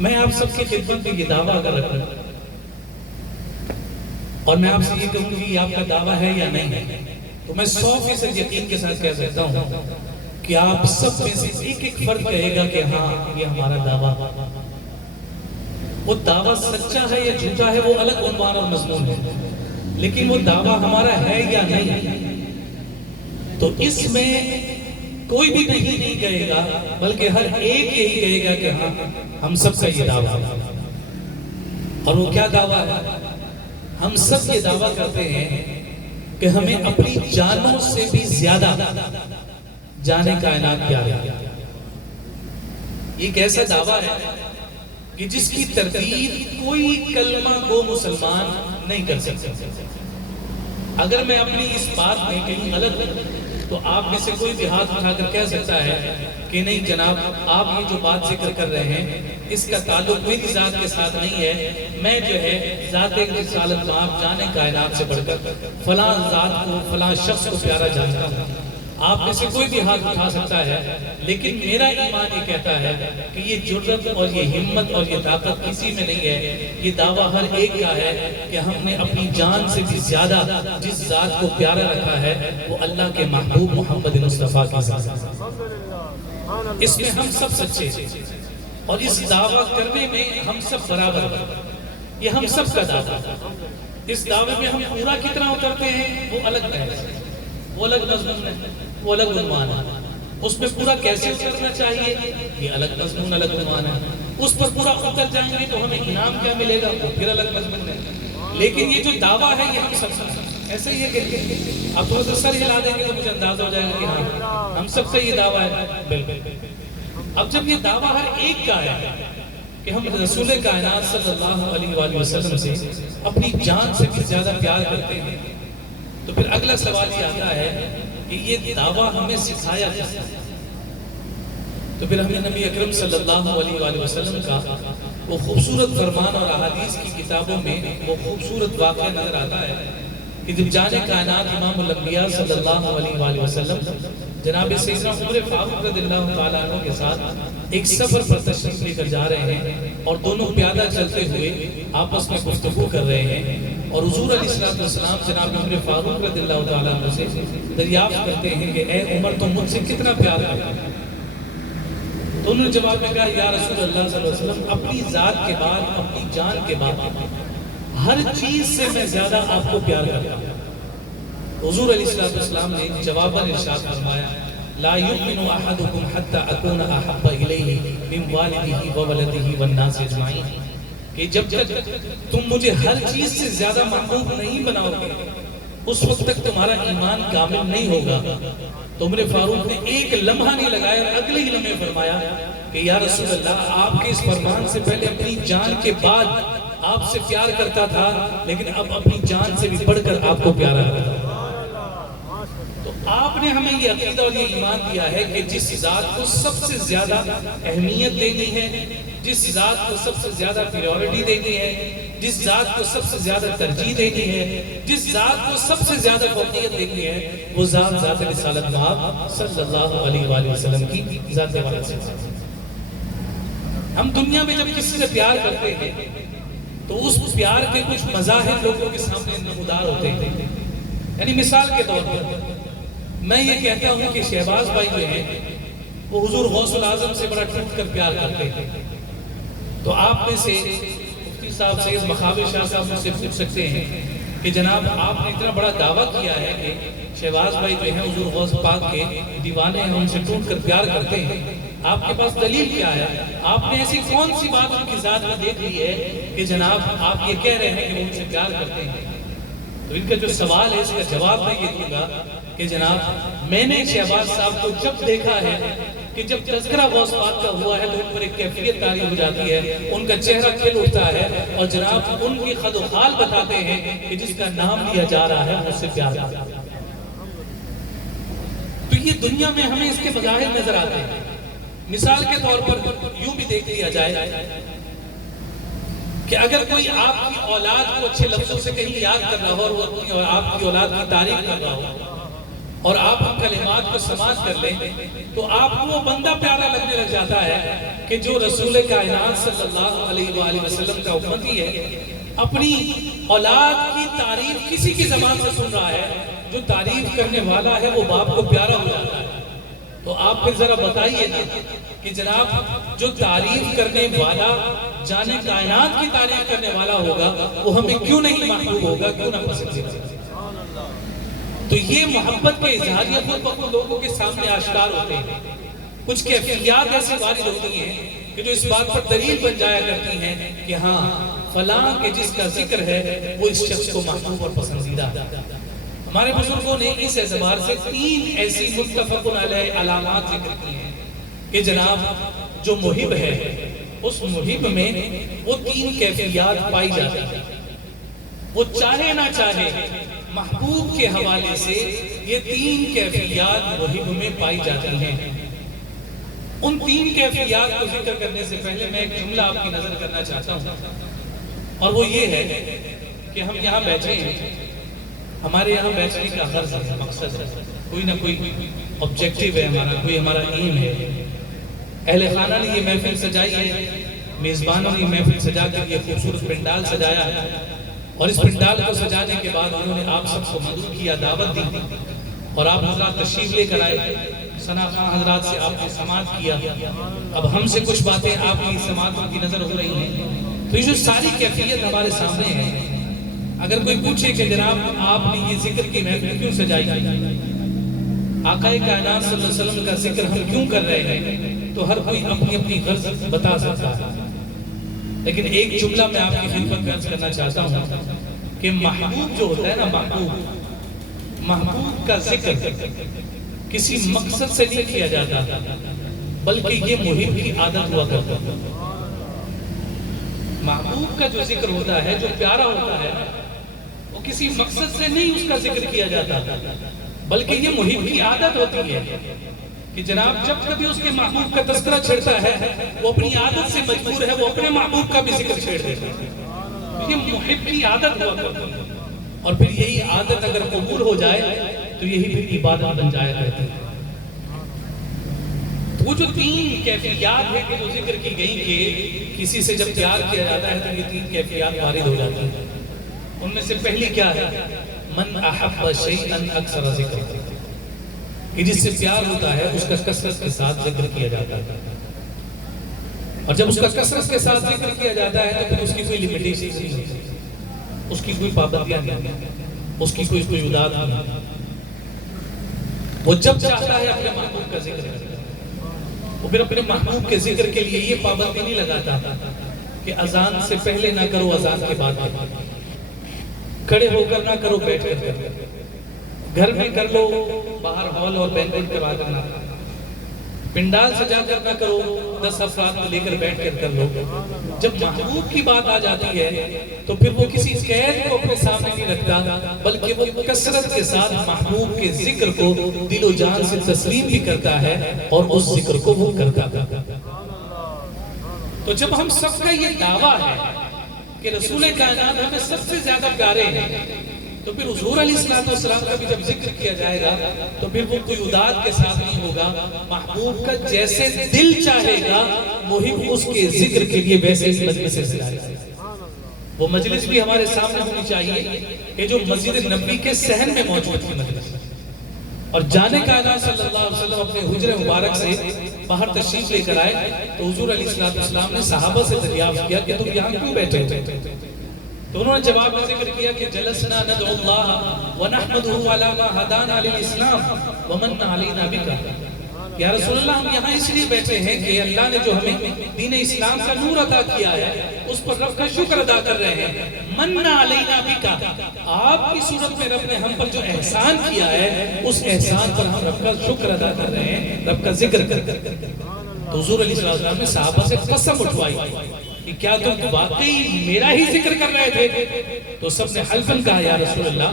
میں آپ سب کی خدمت میں یہ دعویٰ اگر رکھوں اور میں آپ سے یہ کہوں کہ یہ آپ کا دعویٰ ہے یا نہیں ہے، تو میں 100% یقین کے ساتھ کہہ سکتا ہوں کہ آپ سب میں سے ایک ایک فرد کہے گا کہ ہاں یہ ہمارا دعویٰ۔ وہ دعویٰ سچا ہے یا جھوٹا ہے وہ الگ عنوان اور مضمون ہے، لیکن وہ دعویٰ ہمارا ہے یا نہیں، تو اس میں کوئی بھی نہیں کہے گا، بلکہ ہر ایک یہی کہے گا کہ ہاں ہم سب کا یہ دعویٰ ہے۔ اور وہ کیا دعویٰ ہے؟ ہم سب یہ دعویٰ کرتے ہیں کہ ہمیں اپنی جانوں سے بھی زیادہ جانے کائنات پیارے ہے۔ یہ ایک ایسا دعویٰ ہے کہ جس کی تردید کوئی کلمہ گو مسلمان نہیں کر سکتا۔ اگر میں اپنی اس بات میں کہیں غلط ہوں تو آپ میں سے کوئی بھی ہاتھ اٹھا کر کہہ سکتا ہے کہ نہیں جناب، آپ یہ جو بات ذکر کر رہے ہیں اس کا تعلق میری ذات کے ساتھ نہیں ہے، میں جو ہے ذات رسالت مآب جانے کائنات سے بڑھ کر فلاں ذات کو، فلاں شخص کو پیارا جانتا ہوں۔ آپ میں سے کوئی بھی ہاتھ اٹھا سکتا ہے، لیکن میرا ایمان یہ کہتا ہے کہ یہ جرأت اور یہ ہمت اور یہ طاقت کسی میں نہیں ہے۔ یہ دعویٰ ہر ایک کا ہے کہ ہم نے اپنی جان سے بھی زیادہ جس ذات کو پیارا رکھا ہے وہ اللہ کے محبوب محمد مصطفیٰ کی ذات ہے۔ اس میں ہم سب سچے ہیں، اور اس دعویٰ کرنے میں ہم سب برابر ہیں۔ یہ ہم سب کا دعویٰ ہے۔ اس دعوے میں ہم پورا کتنا اترتے ہیں وہ الگ ہے، وہ الگ مضمون ہے، وہ الگ عنوان ہے۔ اس میں پورا کیسے اترنا چاہیے یہ الگ مضمون، الگ عنوان ہے۔ اس پر پورا اتر جائیں گے تو ہمیں انعام کیا ملے گا وہ پھر الگ مضمون ہے۔ لیکن یہ جو دعویٰ ہے یہ ہم سب ایسے ہی ہے کہ آپ تھوڑا سا سر ہلا دیں گے تو مجھے اندازہ ہو جائے گا کہ ہاں ہم سب سے یہ دعویٰ ہے۔ بالکل۔ اب جب یہ دعویٰ ہر ایک کا ہے کہ ہم رسول کائنات صلی اللہ علیہ وآلہ وسلم سے اپنی جان سے بھی زیادہ پیار کرتے ہیں، تو پھر اگلا سوال یہ آتا ہے کہ یہ دعویٰ ہمیں سکھایا جاتا ہے۔ تو پھر ہمیں نبی اکرم صلی اللہ علیہ وآلہ وسلم کا وہ خوبصورت فرمان اور احادیث کی کتابوں میں وہ خوبصورت واقعہ نظر آتا ہے کہ جب جانے کائنات امام الانبیاء صلی اللہ علیہ وآلہ وسلم جناب سیدنا عمر فاروق رضی اللہ تعالیٰ عنہ کے ساتھ ایک سفر پر تشریف لے کر جا رہے ہیں، اور دونوں پیادہ چلتے ہوئے آپس میں گفتگو کر رہے ہیں، اور حضور علیہ السلام جناب عمر فاروق رضی اللہ تعالیٰ عنہ سے دریافت کرتے ہیں کہ اے عمر تم مجھ سے کتنا پیار کرتے ہیں؟ تو انہوں نے جواب میں کہا یا رسول اللہ صلی اللہ علیہ وسلم اپنی ذات کے بعد، اپنی جان کے بعد ہر چیز سے میں زیادہ آپ کو پیار کرتا ہوں۔ حضور علیہ السلام نے جواباً ارشاد فرمایا لا یؤمن احدکم حتی اکون احب الیہ من والدہ وولدہ والناس اجمعین، کہ جب تک تم مجھے ہر چیز سے زیادہ محبوب نہیں بناؤ گے اس وقت تک تمہارا ایمان کامل نہیں ہوگا۔ تو عمر فاروق نے ایک لمحہ نہیں لگایا، اگلے ہی لمحے فرمایا کہ یا رسول اللہ آپ کے اس فرمان سے پہلے اپنی جان کے بعد آپ سے پیار کرتا تھا، لیکن اب اپنی جان سے بھی بڑھ کر آپ کو پیارا کرتا ہے۔ تو آپ نے ہمیں یہ عقیدہ اور یہ ایمان دیا ہے کہ جس ذات کو سب سے زیادہ اہمیت دینی ہے، جس ذات کو سب سے زیادہ پریورٹی دینی ہے، جس ذات کو سب سے زیادہ ترجیح دینی ہے، جس ذات کو سب سے زیادہ فوقیت دینی ہے، وہ ذات رسالت مآب صلی اللہ علیہ وآلہ وسلم کی ذات والا سے۔ ہم دنیا میں جب کسی سے پیار کرتے ہیں تو اس پیار کے کچھ مظاہر لوگوں کے سامنے نمودار ہوتے ہیں۔ یعنی مثال کے طور پر میں یہ کہتا ہوں کہ شہباز بھائی جو ہیں وہ حضور غوث العظم سے بڑا ٹوٹ کر پیار کرتے ہیں، تو آپ میں سے مفتی صاحب سید مخابر شاہ صاحب مجھ سے پوچھ سکتے ہیں کہ جناب آپ نے اتنا بڑا دعویٰ کیا ہے کہ شہباز بھائی جو ہیں حضور غوث پاک کے دیوانے ہیں، ان سے ٹوٹ کر پیار کرتے ہیں، آپ کے پاس دلیل کیا ہے؟ آپ نے ایسی کون سی بات ان کی ذات میں دیکھ لی ہے کہ جناب آپ یہ کہہ رہے ہیں کہ وہ ان سے پیار کرتے ہیں؟ تو ان کا جو سوال ہے اس کا جواب میں یہ دوں گا کہ جناب میں نے شہباز صاحب کو جب دیکھا ہے کہ جب تذکرہ غوث پاک کا ہوا ہے تو ان پر ایک کیفیت طاری ہو جاتی ہے، ان کا چہرہ کھل اٹھتا ہے اور جناب ان کی خد و خال بتاتے ہیں کہ جس کا نام لیا جا رہا ہے اس سے پیار کرتا ہے۔ تو یہ دنیا میں ہمیں اس کے مظاہر نظر آتے ہیں۔ مثال کے طور پر یوں بھی دیکھ لیا جائے کہ اگر کوئی آپ کی اولاد کو اچھے لفظوں سے کہیں یاد کر رہا ہو اور وہ اپنی آپ کی اولاد کی تعریف کر رہا ہو اور آپ ان کلمات کو سماعت کر لیں تو آپ کو وہ بندہ پیارا لگنے لگ جاتا ہے کہ جو رسول کائنات صلی اللہ علیہ وآلہ وسلم کا امتی ہے، اپنی اولاد کی تعریف کسی کی زبان سے سن رہا ہے، جو تعریف کرنے والا ہے وہ باپ کو پیارا ہو جاتا ہے۔ تو آپ پھر ذرا بتائیے نا کہ جناب جو تعریف کرنے والا جانے کائنات کی تعریف کرنے والا ہوگا وہ ہمیں کیوں نہیں محبوب ہوگا، کیوں نہ پسندیدہ؟ تو یہ محبت کے اظہاریہ خود بخود لوگوں کے سامنے آشکار ہوتے ہیں۔ کچھ کیفیات ایسی وارد ہوتی ہیں کہ جو اس بات پر دلیل بن جایا کرتی ہیں کہ ہاں فلاں کے جس کا ذکر ہے وہ اس شخص کو محبوب اور پسندیدہ ہے۔ ہمارے بزرگوں نے اس اعتبار سے 3 ایسی متفق علیہ علامات ذکر کی ہیں کہ جناب جو محب ہے اس محب میں وہ 3 کیفیات پائی جاتی ہیں۔ وہ چاہے نہ چاہے محبوب کے حوالے سے یہ 3 کیفیات محب میں پائی جاتی ہیں۔ ان 3 کیفیات کو ذکر کرنے سے پہلے میں ایک جملہ آپ کی نظر کرنا چاہتا ہوں، اور وہ یہ ہے کہ ہم یہاں بیٹھے ہیں، ہمارے یہاں بیٹھنے کا غرض ہے، مقصد ہے، کوئی نہ کوئی آبجیکٹیو ہے ہمارا، کوئی ہمارا ایم ہے۔ اہل خانہ نے یہ محفل سجائی ہے، میزبانوں نے یہ محفل سجا کر یہ خوبصورت پنڈال سجایا ہے، اور اس پنڈال کو سجانے کے بعد انہوں نے آپ سب کو مدعو کیا، دعوت دی، اور آپ حضرات تشریف لے کر آئے، ثنا خان حضرات سے آپ نے سماعت کیا۔ اب ہم سے کچھ باتیں آپ کی سماعتوں کی نظر ہو رہی ہیں، تو یہ جو ساری کیفیت ہمارے سامنے ہے، اگر کوئی پوچھے کہ جناب آپ نے یہ ذکر کی محفل کیوں سجائی، آقا کائنات صلی اللہ علیہ وسلم کا ذکر ہم کیوں کر رہے ہیں، تو ہر کوئی اپنی اپنی غرض بتا سکتا ہے، لیکن ایک جملہ میں آپ کی خدمت میں عرض کرنا چاہتا ہوں کہ محبوب جو ہوتا ہے نا، محبوب کا ذکر کسی مقصد سے نہیں کیا جاتا، بلکہ یہ محب کی عادت ہوا کرتا ہے۔ محبوب کا جو ذکر ہوتا ہے، جو پیارا ہوتا ہے، وہ کسی مقصد سے نہیں اس کا ذکر کیا جاتا، بلکہ یہ محب کی عادت ہوتی ہے کہ جناب جب کبھی اس کے محبوب کا تذکرہ چھڑتا ہے وہ اپنی عادت سے مجبور ہے، وہ اپنے محبوب کا بھی ذکر چھیڑ دیتا ہے۔ یہ محب کی عادت ہوا کرتی ہے، اور پھر یہی عادت اگر قبول ہو جائے تو یہی پھر عبادت بن جایا کرتی ہے۔ وہ جو 3 کیفیات ہیں کہ جو ذکر کی گئی کہ کسی سے جب پیار کیا جاتا ہے تو یہ 3 کیفیات وارد ہو جاتی ہیں۔ ان میں سے پہلی کیا ہے؟ من احب شیئا اکثر ذکر، کہ جس سے پیار ہوتا ہے اس کا کثرت کے ساتھ ذکر کیا جاتا ہے، اور جب اس کا کثرت کے ساتھ ذکر کیا جاتا ہے تو پھر اس کی کوئی لیمیٹیشن نہیں ہوتی، اس کی کوئی پابندیاں نہیں، اس کی کوئی قیودات نہیں۔ وہ جب چاہتا ہے اپنے محبوب کا ذکر کرتا ہے، وہ پھر اپنے محبوب کے ذکر کے لیے یہ پابندی نہیں لگاتا کہ اذان سے پہلے نہ کرو، اذان کے بعد کھڑے ہو کر نہ کرو، بیٹھ کر گھر میں کر لو، باہر ہال اور بینکٹ کروا دینا، پنڈال سجا کر نہ کرو، 10 افراد کو لے کر بیٹھ کر کر لو۔ جب محبوب کی بات آ جاتی ہے تو پھر وہ کسی قید کو اپنے سامنے نہیں رکھتا، بلکہ وہ کثرت کے ساتھ محبوب کے ذکر کو دل و جان سے تسلیم بھی کرتا ہے اور اس ذکر کو وہ کرتا ہے۔ تو جب ہم سب کا یہ دعویٰ ہے کہ رسول کائنات ہمیں سب سے زیادہ پیارے ہیں، تو پھر حضور علیہ السلام کا بھی جب ذکر کیا جائے گا تو پھر وہ کوئی اداد کے ساتھ نہیں ہوگا، محبوب کا جیسے دل چاہے گا محب اس کے ذکر کے لیے ویسے ہی مجلس سے جائے گا۔ وہ مجلس بھی ہمارے سامنے ہونی چاہیے کہ جو مسجد نبوی کے صحن میں موجود ہے مجلس، اور جانے کائنات صلی اللہ علیہ وسلم اپنے حجر مبارک سے باہر تشریف لے کر آئے تو حضور علیہ السلام نے صحابہ سے دریافت کیا کہ تم یہاں کیوں بیٹھے ہو؟ تو انہوں نے جواب میں ذکر کیا کہ جلسنا ندعو اللہ ونحمدہ علی ما ہدانا للاسلام ومن علینا بک۔ یا رسول اللہ ہم یہاں اس لیے بیٹھے ہیں کہ اللہ نے جو ہمیں دین اسلام کا نور عطا کیا ہے اس پر رب کا شکر ادا کر رہے ہیں۔ من علینا بک، آپ کی صورت میں رب نے ہم پر جو احسان کیا ہے اس احسان پر ہم رب کا شکر ادا کر رہے ہیں، رب کا ذکر کر کر۔ تو حضور علیہ السلام نے صحابہ سے قسم اٹھوائی کہ کیا تم واقعی میرا ہی ذکر کر رہے تھے؟ تو سب نے حلفاً کہا یا رسول اللہ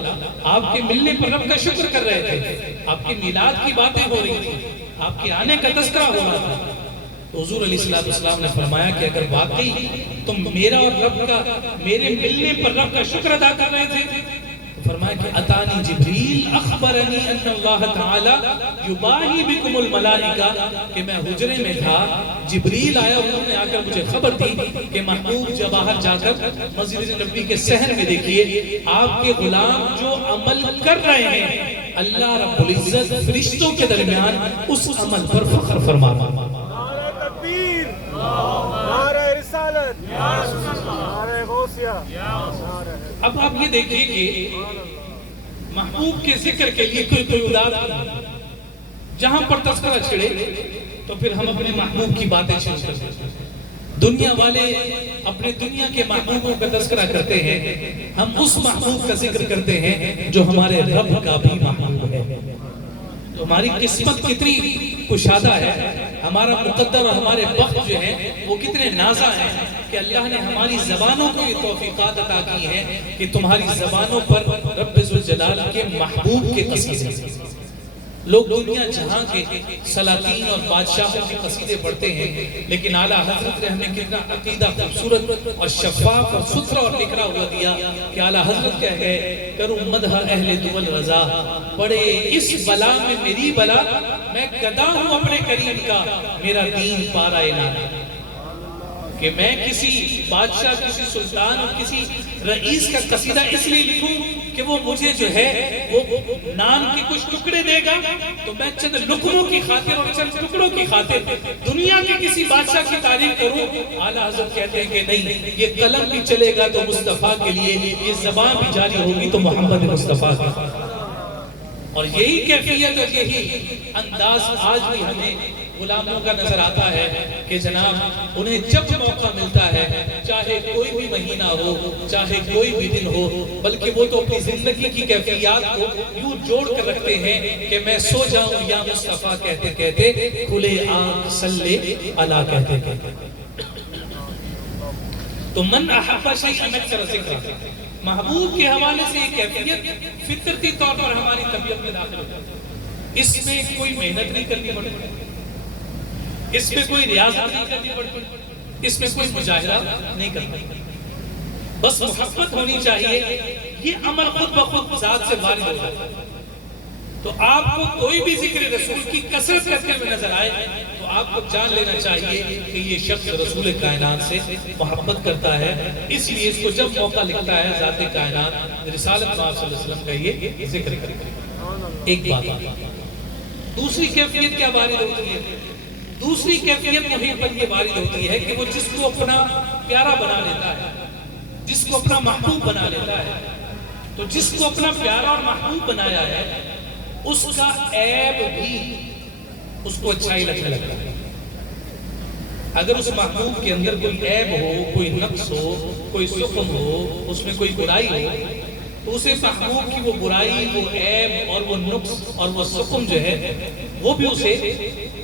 آپ کے ملنے پر رب کا شکر کر رہے تھے، آپ کی میلاد کی باتیں ہو رہی تھی، آپ کے آنے کا تذکرہ ہو رہا تھا۔ تو حضور علیہ السلام نے فرمایا کہ اگر واقعی تم میرا اور رب کا میرے ملنے پر رب کا شکر ادا کر رہے تھے، فرمایا کہ اتانی جبریل اخبرنی ان اللہ تعالی یباہی بکم الملائکہ، کہ میں حجرے میں تھا، جبریل آیا، انہوں نے آ کر مجھے خبر دی کہ محبوب جب باہر جا کر مسجد نبوی کے صحن میں دیکھیے آپ کے غلام جو عمل کر رہے ہیں اللہ رب العزت فرشتوں کے درمیان اس عمل پر فخر فرما۔ نعرہ تکبیر، نعرہ رسالت، نعرہ غوثیہ۔ اب آپ یہ دیکھیے کہ محبوب کے ذکر کے لیے کوئی اداد نہیں، جہاں پر تذکرہ چھڑے تو پھر ہم اپنے محبوب کی باتیں شروع کرتے ہیں۔ دنیا والے اپنے دنیا کے محبوبوں کا تذکرہ کرتے ہیں، ہم اس محبوب کا ذکر کرتے ہیں جو ہمارے رب کا بھی محبوب ہے۔ تو ہماری قسمت کتنی کشادہ ہے، ہمارا مقدر اور ہمارے وقت جو ہیں وہ کتنے نازا ہیں کہ اللہ نے ہماری زبانوں کو یہ توفیقات عطا کی ہیں کہ تمہاری زبانوں پر رب ذوالجلال کے محبوب کے قصیدے۔ لوگ دنیا جہاں کے سلاطین اور بادشاہوں کے قصیدے پڑھتے ہیں، لیکن اعلیٰ حضرت نے ہمیں کتنا عقیدہ خوبصورت اور شفاف اور ستھرا اور نکھرا ہوا دیا کہ اعلیٰ حضرت کہہ گئے کروں مدح اہل دول رضا، پڑے اس بلا میں میری بلا، میں گدا ہوں اپنے کریم کا، میرا دین پارا اعلان۔ کہ میں کسی بادشاہ، کسی سلطان اور کسی رئیس کا قصیدہ اس لیے لکھوں کہ وہ مجھے جو ہے وہ نام کے کچھ ٹکڑے دے گا، تو میں چند لقموں کی خاطر اور چند ٹکڑوں کی خاطر دنیا کے کسی بادشاہ کی تعریف کروں۔ اعلیٰ حضرت کہتے ہیں کہ نہیں، یہ قلم بھی چلے گا تو مصطفیٰ کے لیے، یہ زبان بھی جاری ہوگی تو محمد مصطفیٰ کے۔ اور یہی کیفیت اور یہی انداز آج بھی ہمیں غلاموں کا نظر آتا ہے کہ جناب انہیں جب موقع ملتا ہے، چاہے کوئی بھی مہینہ ہو، چاہے کوئی بھی دن ہو، بلکہ وہ تو اپنی زندگی کی کیفیات کو یوں جوڑ کر رکھتے ہیں کہ میں سو جاؤں یا مصطفیٰ کہتے کہتے، کھلے آنکھ صلی علی کہتے کہتے۔ تو من احب شیئا اکثر ذکرہ، محبوب کے حوالے سے یہ کیفیت فطرتی طور پر ہماری طبیعت میں داخل ہوتی ہے۔ اس میں کوئی محنت نہیں کرنی پڑتی، اس میں کوئی ریاضت نہیں کرنی پڑتی، اس میں کوئی مجاہدہ نہیں کرنا، بس محبت ہونی چاہیے، یہ عمل خود بخود ذات سے وارد ہو جاتا ہے۔ تو آپ کو کوئی بھی ذکر رسول کی کثرت کرتے ہوئے نظر آئے تو آپ کو جان لینا چاہیے کہ یہ شخص رسول کائنات سے محبت کرتا ہے، اس لیے اس کو جب موقع لگتا ہے ذات کائنات رسالت صلی اللہ علیہ وسلم کا یہ ذکر کرے۔ ایک بات، دوسری کیفیت کیا وارد ہوتی ہے؟ دوسری کیفیت محب پر یہ وارد ہوتی ہے کہ وہ جس کو اپنا پیارا بنا لیتا ہے، جس کو اپنا محبوب بنا لیتا ہے، تو جس کو اپنا پیارا اور محبوب بنایا ہے اس کا عیب بھی اس کو اچھا ہی لگنے لگتا ہے۔ اگر اس محبوب کے اندر کوئی عیب ہو، کوئی نقص ہو، کوئی سقم ہو، اس میں کوئی برائی ہو، تو اسے محبوب کی وہ برائی، وہ عیب اور وہ نقص اور وہ سقم جو ہے وہ بھی اسے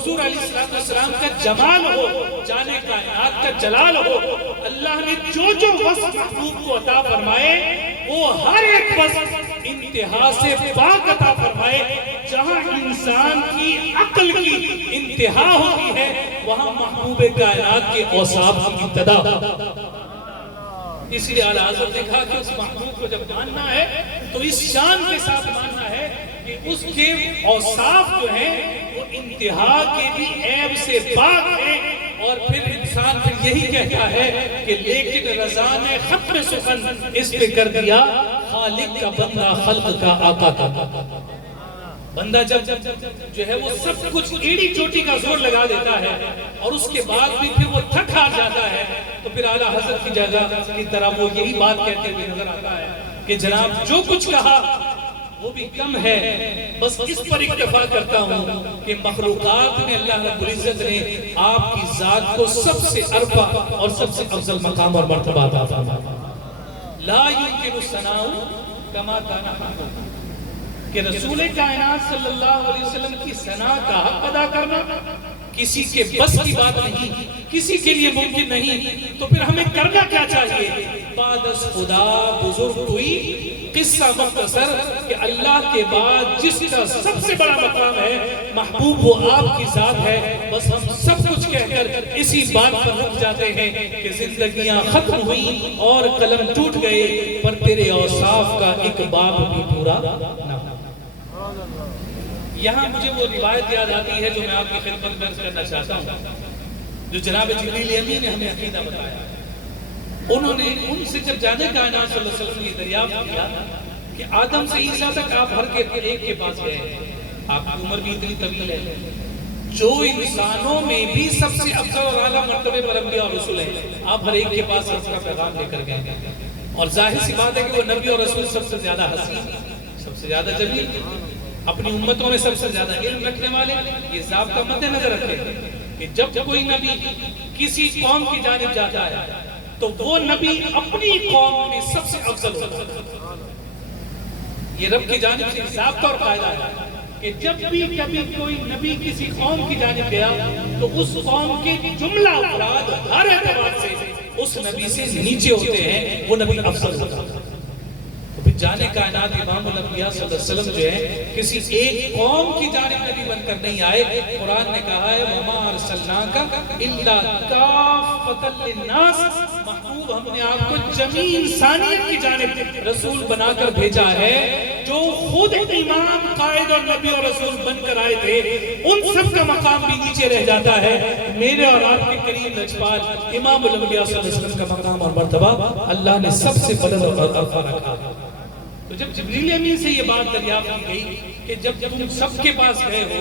حضور علیہ السلام کا جمال ہو، جانے کائنات کا جلال ہو، اللہ نے جو جو وصف محبوب کو عطا فرمائے وہ ہر ایک وصف انتہا سے پاک عطا فرمائے۔ جہاں انسان کی عقل کی انتہا ہوتی ہے وہاں محبوب کائنات کے اوصاف کی ابتدا۔ اس لیے اعلیٰ حضرت نے کہا کہ اس محبوب کو جب ماننا ہے تو اس شان کے ساتھ ماننا ہے کہ اس کے اوصاف جو ہیں وہ انتہا کے بھی عیب سے پاک ہیں، اور پھر انسان پھر یہی کہتا ہے کہ لیکن رضا نے ختم سخن اس پہ کر دیا خالق کا بندہ خلق کا آقا کا۔ بندہ جب جو ہے وہ سب کچھ ایڑی چوٹی کا زور لگا دیتا ہے اور اس کے بعد بھی پھر وہ تھک ہار جاتا ہے، تو پھر اعلیٰ حضرت کی جگہ کی طرح وہ یہی بات کہتے ہوئے نظر آتا ہے کہ جناب جو کچھ کہا وہ بھی کم ہے، بس اس پر اکتفا کرتا ہوں کہ مخلوقات میں اللہ رب العزت نے آپ کی ذات کو سب سے ارفع اور سب سے افضل مقام اور مرتبہ عطا فرمایا۔ لا يمكن الثناء كما كان حقا، کہ رسول کائنات صلی اللہ علیہ وسلم کی ثنا کا حق ادا کرنا کسی کے بس کی بات نہیں، کسی کے لیے ممکن نہیں، تو پھر ہمیں کرنا کیا چاہیے؟ بعد از خدا بزرگ ہوئی قصہ مختصر کہ اللہ کے بعد جس کا سب سے بڑا مقام ہے محبوب وہ آپ کی ذات ہے۔ بس ہم سب کچھ کہہ کر اسی بات پر رک جاتے ہیں کہ زندگیاں ختم ہوئی اور قلم ٹوٹ گئے، پر تیرے اوصاف کا ایک باب بھی پورا نہ۔ یہاں مجھے وہ روایت یاد آتی ہے جو میں آپ کی خدمت میں کرنا چاہتا ہوں، جو جناب جبریل امین نے ہمیں عقیدہ بتایا۔ انہوں نے ان سے جب جانے کائنات صلی اللہ علیہ وسلم نے دریافت کیا کہ آدم سے عیسیٰ تک آپ ہر ایک کے پاس گئے، آپ کی عمر بھی اتنی طویل ہے، جو انسانوں میں بھی سب سے افضل اور اعلیٰ مرتبے پر انبیاء اور رسول ہیں، آپ ہر ایک کے پاس اس کا پیغام لے کر گئے، اور ظاہر سی بات ہے کہ وہ نبی اور رسول سب سے زیادہ حسین، سب سے زیادہ جمیل، اپنی امتوں میں سب سے زیادہ علم رکھنے والے۔ یہ ضابطہ مد نظر رکھے کہ جب کوئی نبی کسی قوم کی جانب جاتا ہے تو وہ نبی اپنی قوم میں سب سے افضل ہوتا ہے۔ یہ رب کی جانب سے ضابطہ اور قاعدہ ہے کہ جب بھی کبھی کوئی نبی کسی قوم کی جانب گیا تو اس قوم کے جملہ افراد ہر اعتبار سے اس نبی سے نیچے ہوتے ہیں، وہ نبی افضل ہوتا ہے۔ جانے کائنات امام الانبیاء صلی اللہ علیہ وسلم جو ہے کسی ایک قوم کی جانب نبی بن کر نہیں آئے۔ قرآن نے کہا ہے وَمَا أَرْسَلْنَاكَ إِلَّا كَافَّةً لِلنَّاسِ، محبوب ہم نے آپ کو جمیع انسانیت کی جانب رسول بنا کر بھیجا ہے۔ جو خود امام قائد اور نبی اور رسول بن کر آئے تھے ان سب کا مقام بھی نیچے رہ جاتا ہے، میرے اور آپ کے کریم لجپال امام الانبیاء صلی اللہ علیہ وسلم کا مقام اور مرتبہ اللہ نے سب سے بلند اور ارفع رکھا۔ تو جب جبریل امین سے یہ بات دریافت کی گئی کہ جب تم سب کے پاس گئے ہو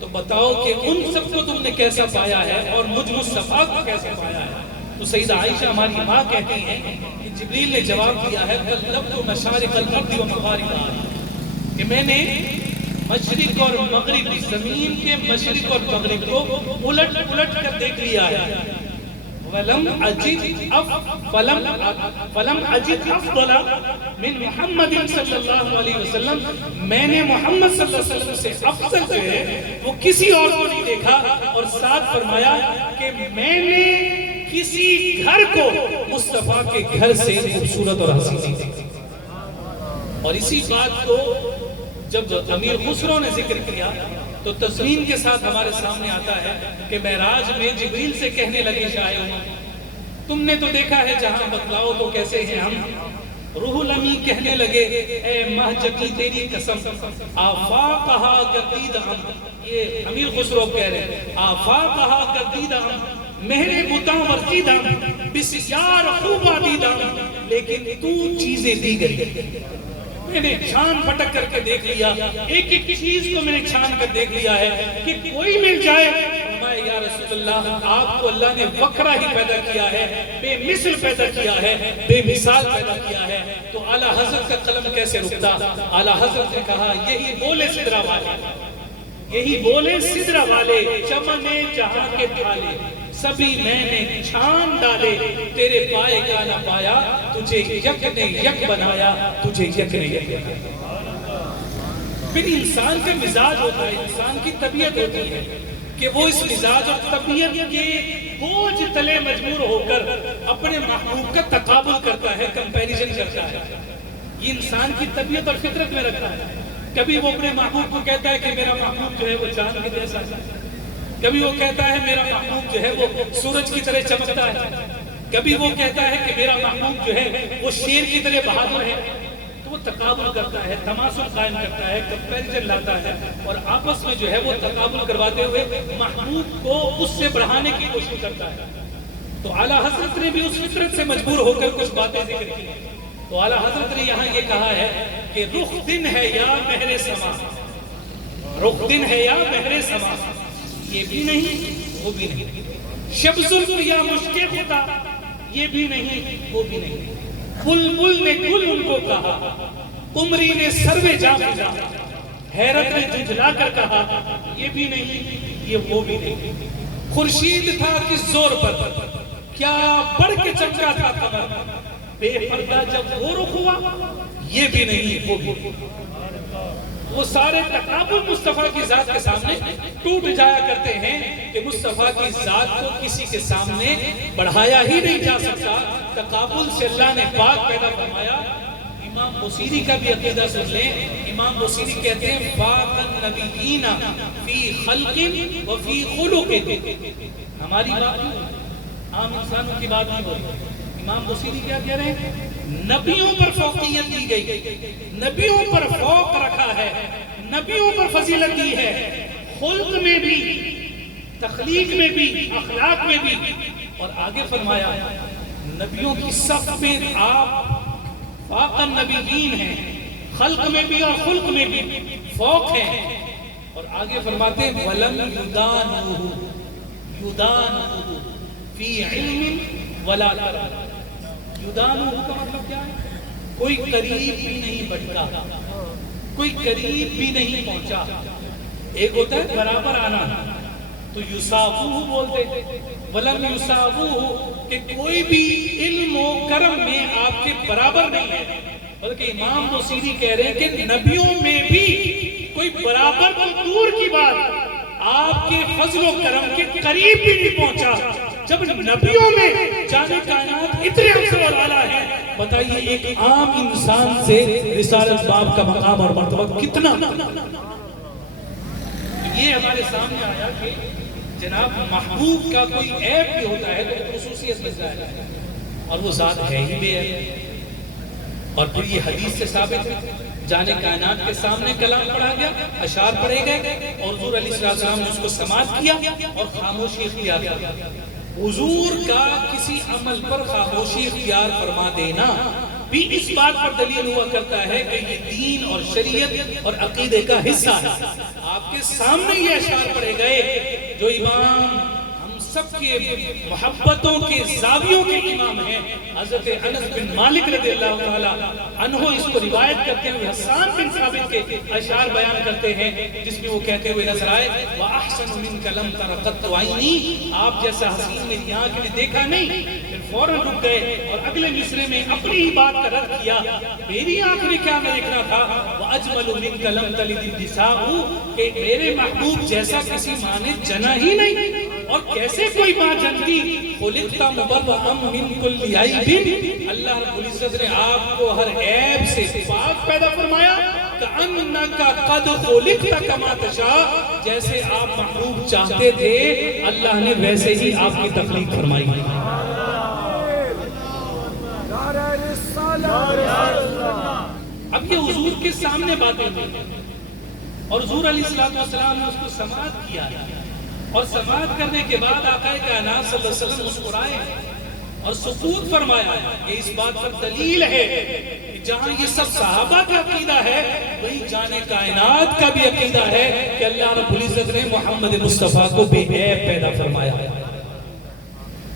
تو بتاؤ کہ ان سب کو تم نے کیسا پایا ہے اور مجھ مصطفیٰ کو کیسا پایا ہے، تو سیدہ عائشہ ہماری ماں کہتی ہیں کہ جبریل نے جواب دیا ہے قلبت مشارق الارض و مغاربها، کہ میں نے مشرق اور مغرب زمین کے مشرق اور مغرب کو الٹ پلٹ کر دیکھ لیا ہے۔ فلم اجد افضل من محمد صلی اللہ علیہ وسلم، میں نے محمد صلی اللہ علیہ وسلم سے افضل جو ہے وہ کسی اور کو نہیں دیکھا، اور ساتھ فرمایا کہ میں نے کسی گھر کو مصطفیٰ کے گھر سے خوبصورت اور حسین نہیں دیکھا۔ اور اسی بات کو جب امیر خسرو نے ذکر کیا تو تسلیم کے ساتھ ہمارے سامنے آتا ہے کہ معراج میں جبریل سے کہنے لگے شاہ تم نے تو دیکھا ہے جہاں، بتلاؤ تو کیسے ہیں ہم۔ روح الامی کہنے لگے اے مہجتی تیری قسم آفاقہا گردید ہم، یہ امیر خسرو کہہ رہے ہیں آفاقہا گردید ہم، مہر بتاں ورزید ہم، بسیار خوبہ دید ہم، لیکن تو چیزیں دی گئی۔ میں نے چھان پھٹک کر کے دیکھ لیا، ایک ایک چیز کو میں نے چھان کر دیکھ لیا ہے کہ کوئی مل جائے فرمائے یا رسول اللہ آپ کو اللہ نے وکرہ ہی پیدا کیا ہے، بے مثل پیدا کیا ہے، بے مثال پیدا کیا ہے۔ تو اعلیٰ حضرت کا قلم کیسے رکتا؟ اعلیٰ حضرت نے کہا یہی بولے سدرہ والے، یہی بولے سدرہ والے، چمن جہاں کے تھالے سبھی میں نے چھان ڈالے، تیرے پائے کا نہ پایا، تجھے یک نے یک بنایا، تجھے یک نے یک بنایا۔ پھر انسان کا مزاج ہوتا ہے، انسان کی طبیعت ہوتی ہے کہ وہ اس مزاج اور طبیعت کے بوجھ تلے مجبور ہو کر اپنے محبوب کا تقابل کرتا ہے، کمپیریزن کرتا ہے. یہ انسان کی طبیعت اور فطرت میں رکھتا ہے. کبھی وہ اپنے محبوب کو کہتا ہے کہ میرا محبوب جو ہے وہ چاند کے جیسا ہے، کبھی وہ کہتا ہے میرا محبوب جو ہے وہ سورج کی طرح چمکتا ہے، کبھی وہ کہتا ہے کہ میرا محبوب جو ہے وہ شیر کی طرح بہادر ہے. تو وہ تقابل کرتا ہے، تماسل قائم کرتا ہے، کمپیریزن لاتا ہے، اور آپس میں جو ہے وہ تقابل کرواتے ہوئے محبوب کو اس سے بڑھانے کی کوشش کرتا ہے. تو اعلیٰ حضرت نے بھی اس فطرت سے مجبور ہو کر کچھ باتیں ذکر کی. تو اعلیٰ حضرت نے یہاں یہ کہا ہے کہ رخ دن ہے یا مہر سما، رخ دن ہے یا مہر سما، یہ بھی نہیں وہ بھی نہیں. شب زلف یا مشک خدا، یہ بھی نہیں وہ بھی نہیں. بلبل نے گل ان کو کہا، قمری نے سروے جا بھیجا، حیرت نے جھنجھلا کر کہا یہ بھی نہیں یہ وہ بھی نہیں. خورشید تھا کس زور پر، کیا بڑھ کے چمکا تھا قمر، بے پردہ جب وہ رخ ہوا یہ بھی نہیں وہ بھی. وہ سارے تقابل مصطفیٰ کی ذات کے سامنے ٹوٹ جایا کرتے ہیں کہ مصطفیٰ کی ذات کو کسی کے سامنے بڑھایا ہی نہیں جا سکتا. تقابل سے اللہ نے پاک پیدا فرمایا. امام بصیری کا بھی عقیدہ سن لیں. امام بصیری کہتے ہیں فاق النبیین فی خلق و فی خلق. ہماری بات عام انسانوں کی بات نہیں ہو رہی. امام بصیری کیا کہہ رہے ہیں؟ نبیوں پر فوقیت دی گئی، نبیوں پر فوق رکھا ہے، نبیوں پر فضیلت دی ہے، خلق میں بھی، تخلیق میں بھی، اخلاق میں بھی. اور آگے فرمایا نبیوں کی صف میں آپ فاق النبیین ہیں، خلق میں بھی اور خلق میں بھی فوق ہیں. اور آگے فرماتے ہیں وَلَمْ يُدَانُهُ يُدَانُهُ فِي عِلْمٍ وَلَا كَرَمٍ. یدانو کا مطلب کیا ہے؟ کوئی قریب بھی نہیں بٹکا، کوئی قریب بھی نہیں پہنچا. ایک ہوتا ہے برابر آنا تو یساووہ بولتے، ولم یساووہ کہ کوئی بھی علم و کرم میں آپ کے برابر نہیں ہے. بلکہ امام بصیری کہہ رہے ہیں کہ نبیوں میں بھی کوئی برابر تو دور کی بات آپ کے فضل و کرم کے قریب بھی نہیں پہنچا. جب نبیوں میں جانے کائنات اتنے افضل اور اعلیٰ ہیں، بتائیے ایک عام انسان سے رسالت باب کا مقام اور مرتبہ کتنا. یہ ہمارے سامنے آیا کہ جناب محبوب کا کوئی عیب بھی ہوتا ہے تو خصوصیت مل جائے اور وہ ذات ہے ہی بے عیب. اور پھر یہ حدیث سے ثابت ہے. جانے کائنات کے سامنے کلام پڑھا گیا، اشعار پڑھے گئے اور حضور علیہ السلام نے اس کو سماعت کیا اور خاموشی اختیار کیا. حضور کا کسی عمل پر خاموشی اختیار فرما دینا بھی اس بات پر دلیل ہوا کرتا ہے کہ یہ دین اور شریعت اور عقیدے کا حصہ ہے. آپ کے سامنے یہ اشعار پڑھے گئے جو امام ہم سب کے محبتوں کے زاویوں کے امام ہیں، حضرت انس بن مالک رضی اللہ تعالی عنہ اس کو روایت کرتے ہوئے حسان بن ثابت کے اشعار بیان کرتے ہیں جس میں وہ کہتے ہوئے نظر آئے وَأَحْسَنُ مِنْكَ لَمْ تَرَ قَطُّ عَيْنِي، آپ جیسا حسین میری آنکھ نے دیکھا نہیں. پھر فوراً رک گئے اور اگلے مصرے میں اپنی ہی بات کا رد کیا، میری آنکھ نے کیا دیکھنا تھا. وَأَجْمَلُ مِنْكَ لَمْ تَلِدِ النِّسَاءُ کہ میرے محبوب جیسا کسی ماں نے جنا ہی نہیں. اور کیسے کوئی ماں جنتی؟ خُلِقْتَ مُبَرَّأً مِنْ كُلِّ عَيْبٍ، اللہ رب العزت نے آپ کو ہر عیب سے پاک پیدا فرمایا. كَأَنَّكَ قَدْ خُلِقْتَ كَمَا تَشَاءُ، جیسے آپ محبوب چاہتے تھے اللہ نے ویسے ہی آپ کی تخلیق فرمائی. اب یہ حضور کے سامنے باتیں ہوئی اور حضور علیہ السلام نے اس کو سماعت کیا اور سماعت کرنے کے بعد آقا کائنات صلی اللہ علیہ وسلم مسکرائے اور سکوت فرمایا. یہ اس بات پر دلیل ہے کہ جہاں یہ سب صحابہ کا عقیدہ ہے وہی جانے کائنات کا بھی عقیدہ ہے کہ اللہ رب العزت نے محمد مصطفیٰ کو بے عیب پیدا فرمایا.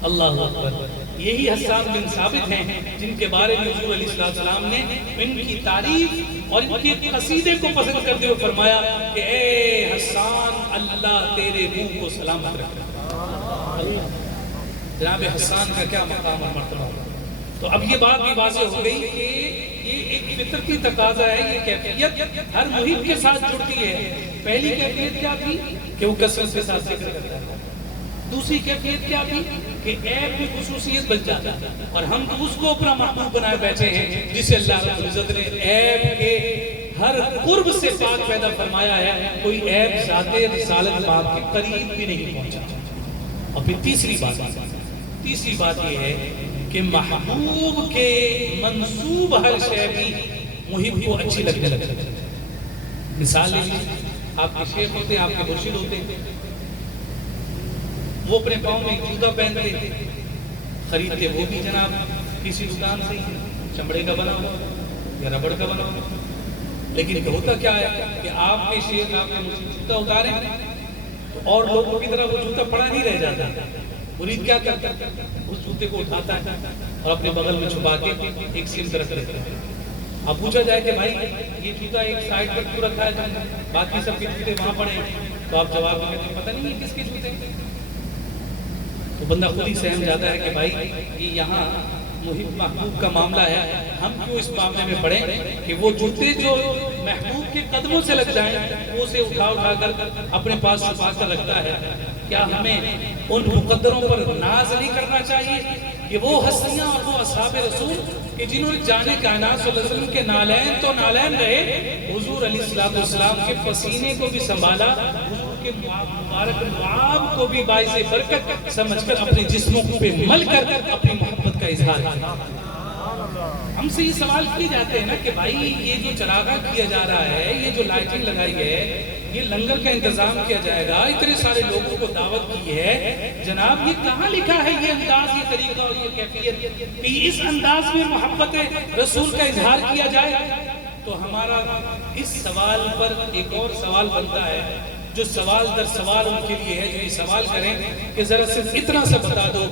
اللہ اکبر. یہی حسان بن ثابت ہیں جن کے بارے میں حضور علیہ السلام نے ان کی تعریف اور ان کے قصیدے کو پسند کرتے ہوئے فرمایا کہ اے حسان اللہ تیرے روح کو سلامت رکھے. جناب حسان کا کیا مقام اور مرتبہ. تو اب یہ بات بھی واضح ہو گئی کہ یہ ایک فطرتی تقاضا ہے، یہ کیفیت ہر محیط کے ساتھ جڑتی ہے۔ پہلی کیفیت کیا تھی کہ وہ کثرت کے ساتھ ذکر کرتا ہے، دوسری کیفیت کیا تھی کہ عیب کی خصوصیت بن جاتا ہے، اور ہم تو اس کو اپنا محبوب بنائے بیٹھے ہیں جسے اللہ رب العزت نے عیب کے ہر قرب سے پاک پیدا فرمایا ہے، کوئی عیب ذات رسالت پاک کے قریب بھی نہیں پہنچا۔ اور پھر تیسری بات یہ ہے کہ محبوب کے منصوب ہر شے بھی محب کو اچھی لگنے لگتی ہے۔ مثال لیجیے، آپ کے شیخ ہوتے ہیں، آپ کے مرشد ہوتے ہیں، وہ اپنے پاؤں میں ایک جوتا پہنتے، خریدتے وہ بھی جناب کسی دکان سے چمڑے کا بنا ہوا یا ربڑ کا بنا ہوا، لیکن ہوتا کیا ہے کہ آپ کے شیخ، آپ کے مرشد جوتا اتارے اور لوگوں کی طرح وہ جوتا پڑا نہیں رہ جاتا، مرید کیا کرتا ہے اس جوتے کو اٹھاتا ہے اور اپنے بغل میں چھپا کے ایک سمت رکھ دیتا ہے۔ اب پوچھا جائے کہ بھائی یہ جوتا ایک سائڈ پر کیوں رکھا ہے، باقی سب کے جوتے وہاں پڑے ہیں، تو آپ جواب میں کہتے ہیں پتہ نہیں کس کے جوتے ہیں، تو بندہ خود ہی سہم جاتا ہے کہ بھائی یہ یہاں محب محبوب کا معاملہ ہے، ہم کیوں اس معاملے میں پڑیں کہ وہ جوتے جو محبوب کے قدموں سے لگ جائیں وہ اسے اٹھا کر اپنے پاس چھپا کر رکھتا ہے۔ کیا ہمیں ان مقدروں پر ناز نہیں کرنا چاہیے کہ وہ ہستیاں اور وہ اصحاب رسول کہ جنہوں نے جانے کائنات صلی اللہ علیہ وسلم کے نالین تو نالین رہے، حضور علیہ السلام کے پسینے کو بھی سنبھالا، حضور کے مبارک نعام کو بھی باعث برکت سمجھ کر اپنے جسموں پہ مل کر اپنی محبت کا اظہار کیا۔ ہم سے یہ سوال کیے جاتے ہیں نا کہ بھائی یہ جو چراغاں کیا جا رہا ہے، یہ جو لائٹنگ لگائی ہے، یہ لنگر کا انتظام کیا جائے گا، اتنے سارے لوگوں کو دعوت کی ہے، جناب یہ کہاں لکھا ہے یہ انداز، یہ طریقہ اور یہ کیفیت کہ اس انداز میں محبت رسول کا اظہار کیا جائے؟ تو ہمارا اس سوال پر ایک اور سوال بنتا ہے جو سوال در سوال ان کے لیے ہے، جو یہ سوال کریں کہ ذرا صرف اتنا سا بتا دو،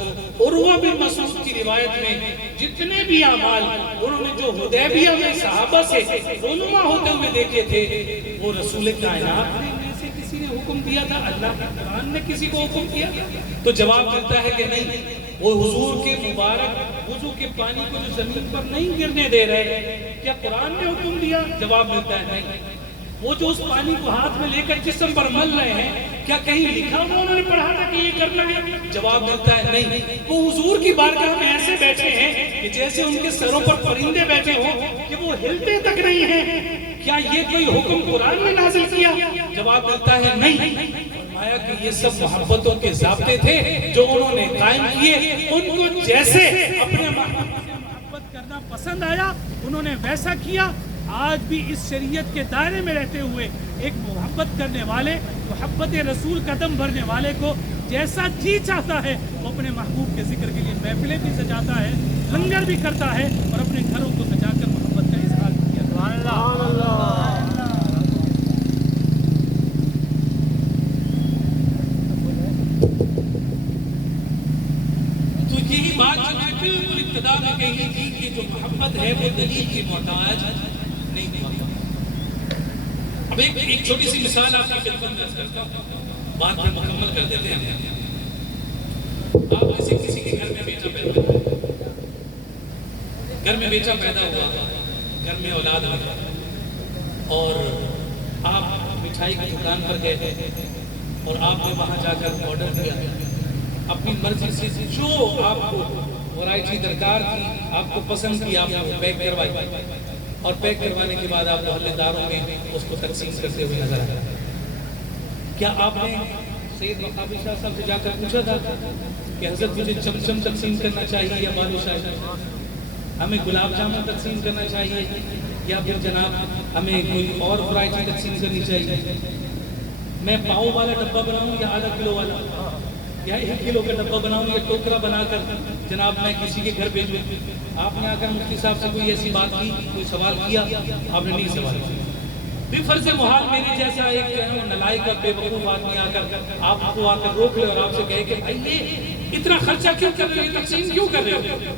عروہ بن مسعود کی روایت میں جتنے بھی اعمال انہوں نے جو حدیبیہ میں صحابہ سے رونما ہوتے ہوئے دیکھے تھے، وہ رسول کائنات نے سے کسی نے حکم دیا تھا، اللہ کے قرآن نے کسی کو حکم کیا؟ تو جواب ملتا ہے کہ نہیں، وہ حضور کے مبارک وضو کے پانی کو جو زمین پر نہیں گرنے دے رہے، کیا قرآن نے حکم دیا؟ جواب ملتا ہے نہیں۔ وہ جو اس پانی کو ہاتھ میں لے کر جسم پر مل رہے ہیں، کیا کہیں لکھا ہوا انہوں نے پڑھا تھا کہ یہ کرنا ہے؟ جواب ملتا ہے نہیں۔ وہ حضور کی بارگاہ میں ایسے بیٹھے ہیں کہ جیسے ان کے سروں پر پرندے بیٹھے ہوں کہ وہ ہلتے تک نہیں ہیں، کیا یہ کوئی حکم قرآن نے نازل کیا؟ جواب ملتا ہے نہیں۔ فرمایا کہ یہ سب محبتوں کے ضابطے تھے جو انہوں نے قائم کیے، ان کو جیسے اپنے محبت کرنا پسند آیا انہوں نے ویسا کیا۔ آج بھی اس شریعت کے دائرے میں رہتے ہوئے ایک محبت کرنے والے، محبت رسول قدم بھرنے والے کو جیسا جی چاہتا ہے وہ اپنے محبوب کے ذکر کے لیے محفلیں بھی سجاتا ہے، لنگر بھی کرتا ہے اور اپنے گھروں کو سجا کر محبت کا اظہار کیا۔ سبحان اللہ۔ تو یہی بات جو میں بالکل ابتدا میں کہی تھی کہ جو محبت ہے وہ دلیل کی محتاج نہیں ہوتا۔ اب ایک چھوٹی سی مثال آپ کی خدمت میں کرتا ہوں، بات میں مکمل کر دیتے ہیں۔ آپ میں سے کسی کے گھر میں بیٹا پیدا ہوا، گھر میں بیٹا پیدا ہوا، گھر میں اولاد ہوا، اور آپ مٹھائی کی دکان پر گئے اور آپ نے وہاں جا کر آرڈر کیا، اپنی مرضی سے جو آپ کو ورائٹی درکار تھی، آپ کو پسند کی، آپ نے پیک کروائی، اور پیک کروانے کے بعد آپ محلے داروں میں اس کو تقسیم کرتے ہوئے نظر آیا۔ کیا آپ نے سید مقابل شاہ صاحب سے جا کر پوچھا تھا کہ حضرت مجھے چمچم تقسیم کرنا چاہیے یا بالوشاہی، ہمیں گلاب جامن تقسیم کرنا چاہیے یا پھر جناب ہمیں کوئی اور ورائٹی تقسیم کرنی چاہیے، میں پاؤ والا ڈبہ بناؤں یا آدھا کلو والا، یا 1 کلو کا ڈبہ بناؤں یا ٹوکرا بنا کر جناب میں کسی کے گھر بھیجوں؟ آپ نے آ کر مفتی صاحب سے کوئی ایسی بات کی، کوئی سوال کیا؟ آپ نے نہیں سوال کیا۔ بھی فرض محال میرے جیسا ایک نلائق کا بے وقوف آدمی آ کر آپ کو آ کر روک لے اور آپ سے کہے کہ بھائی یہ اتنا خرچہ کیوں کر رہے ہو، تقسیم کیوں کر رہے ہو؟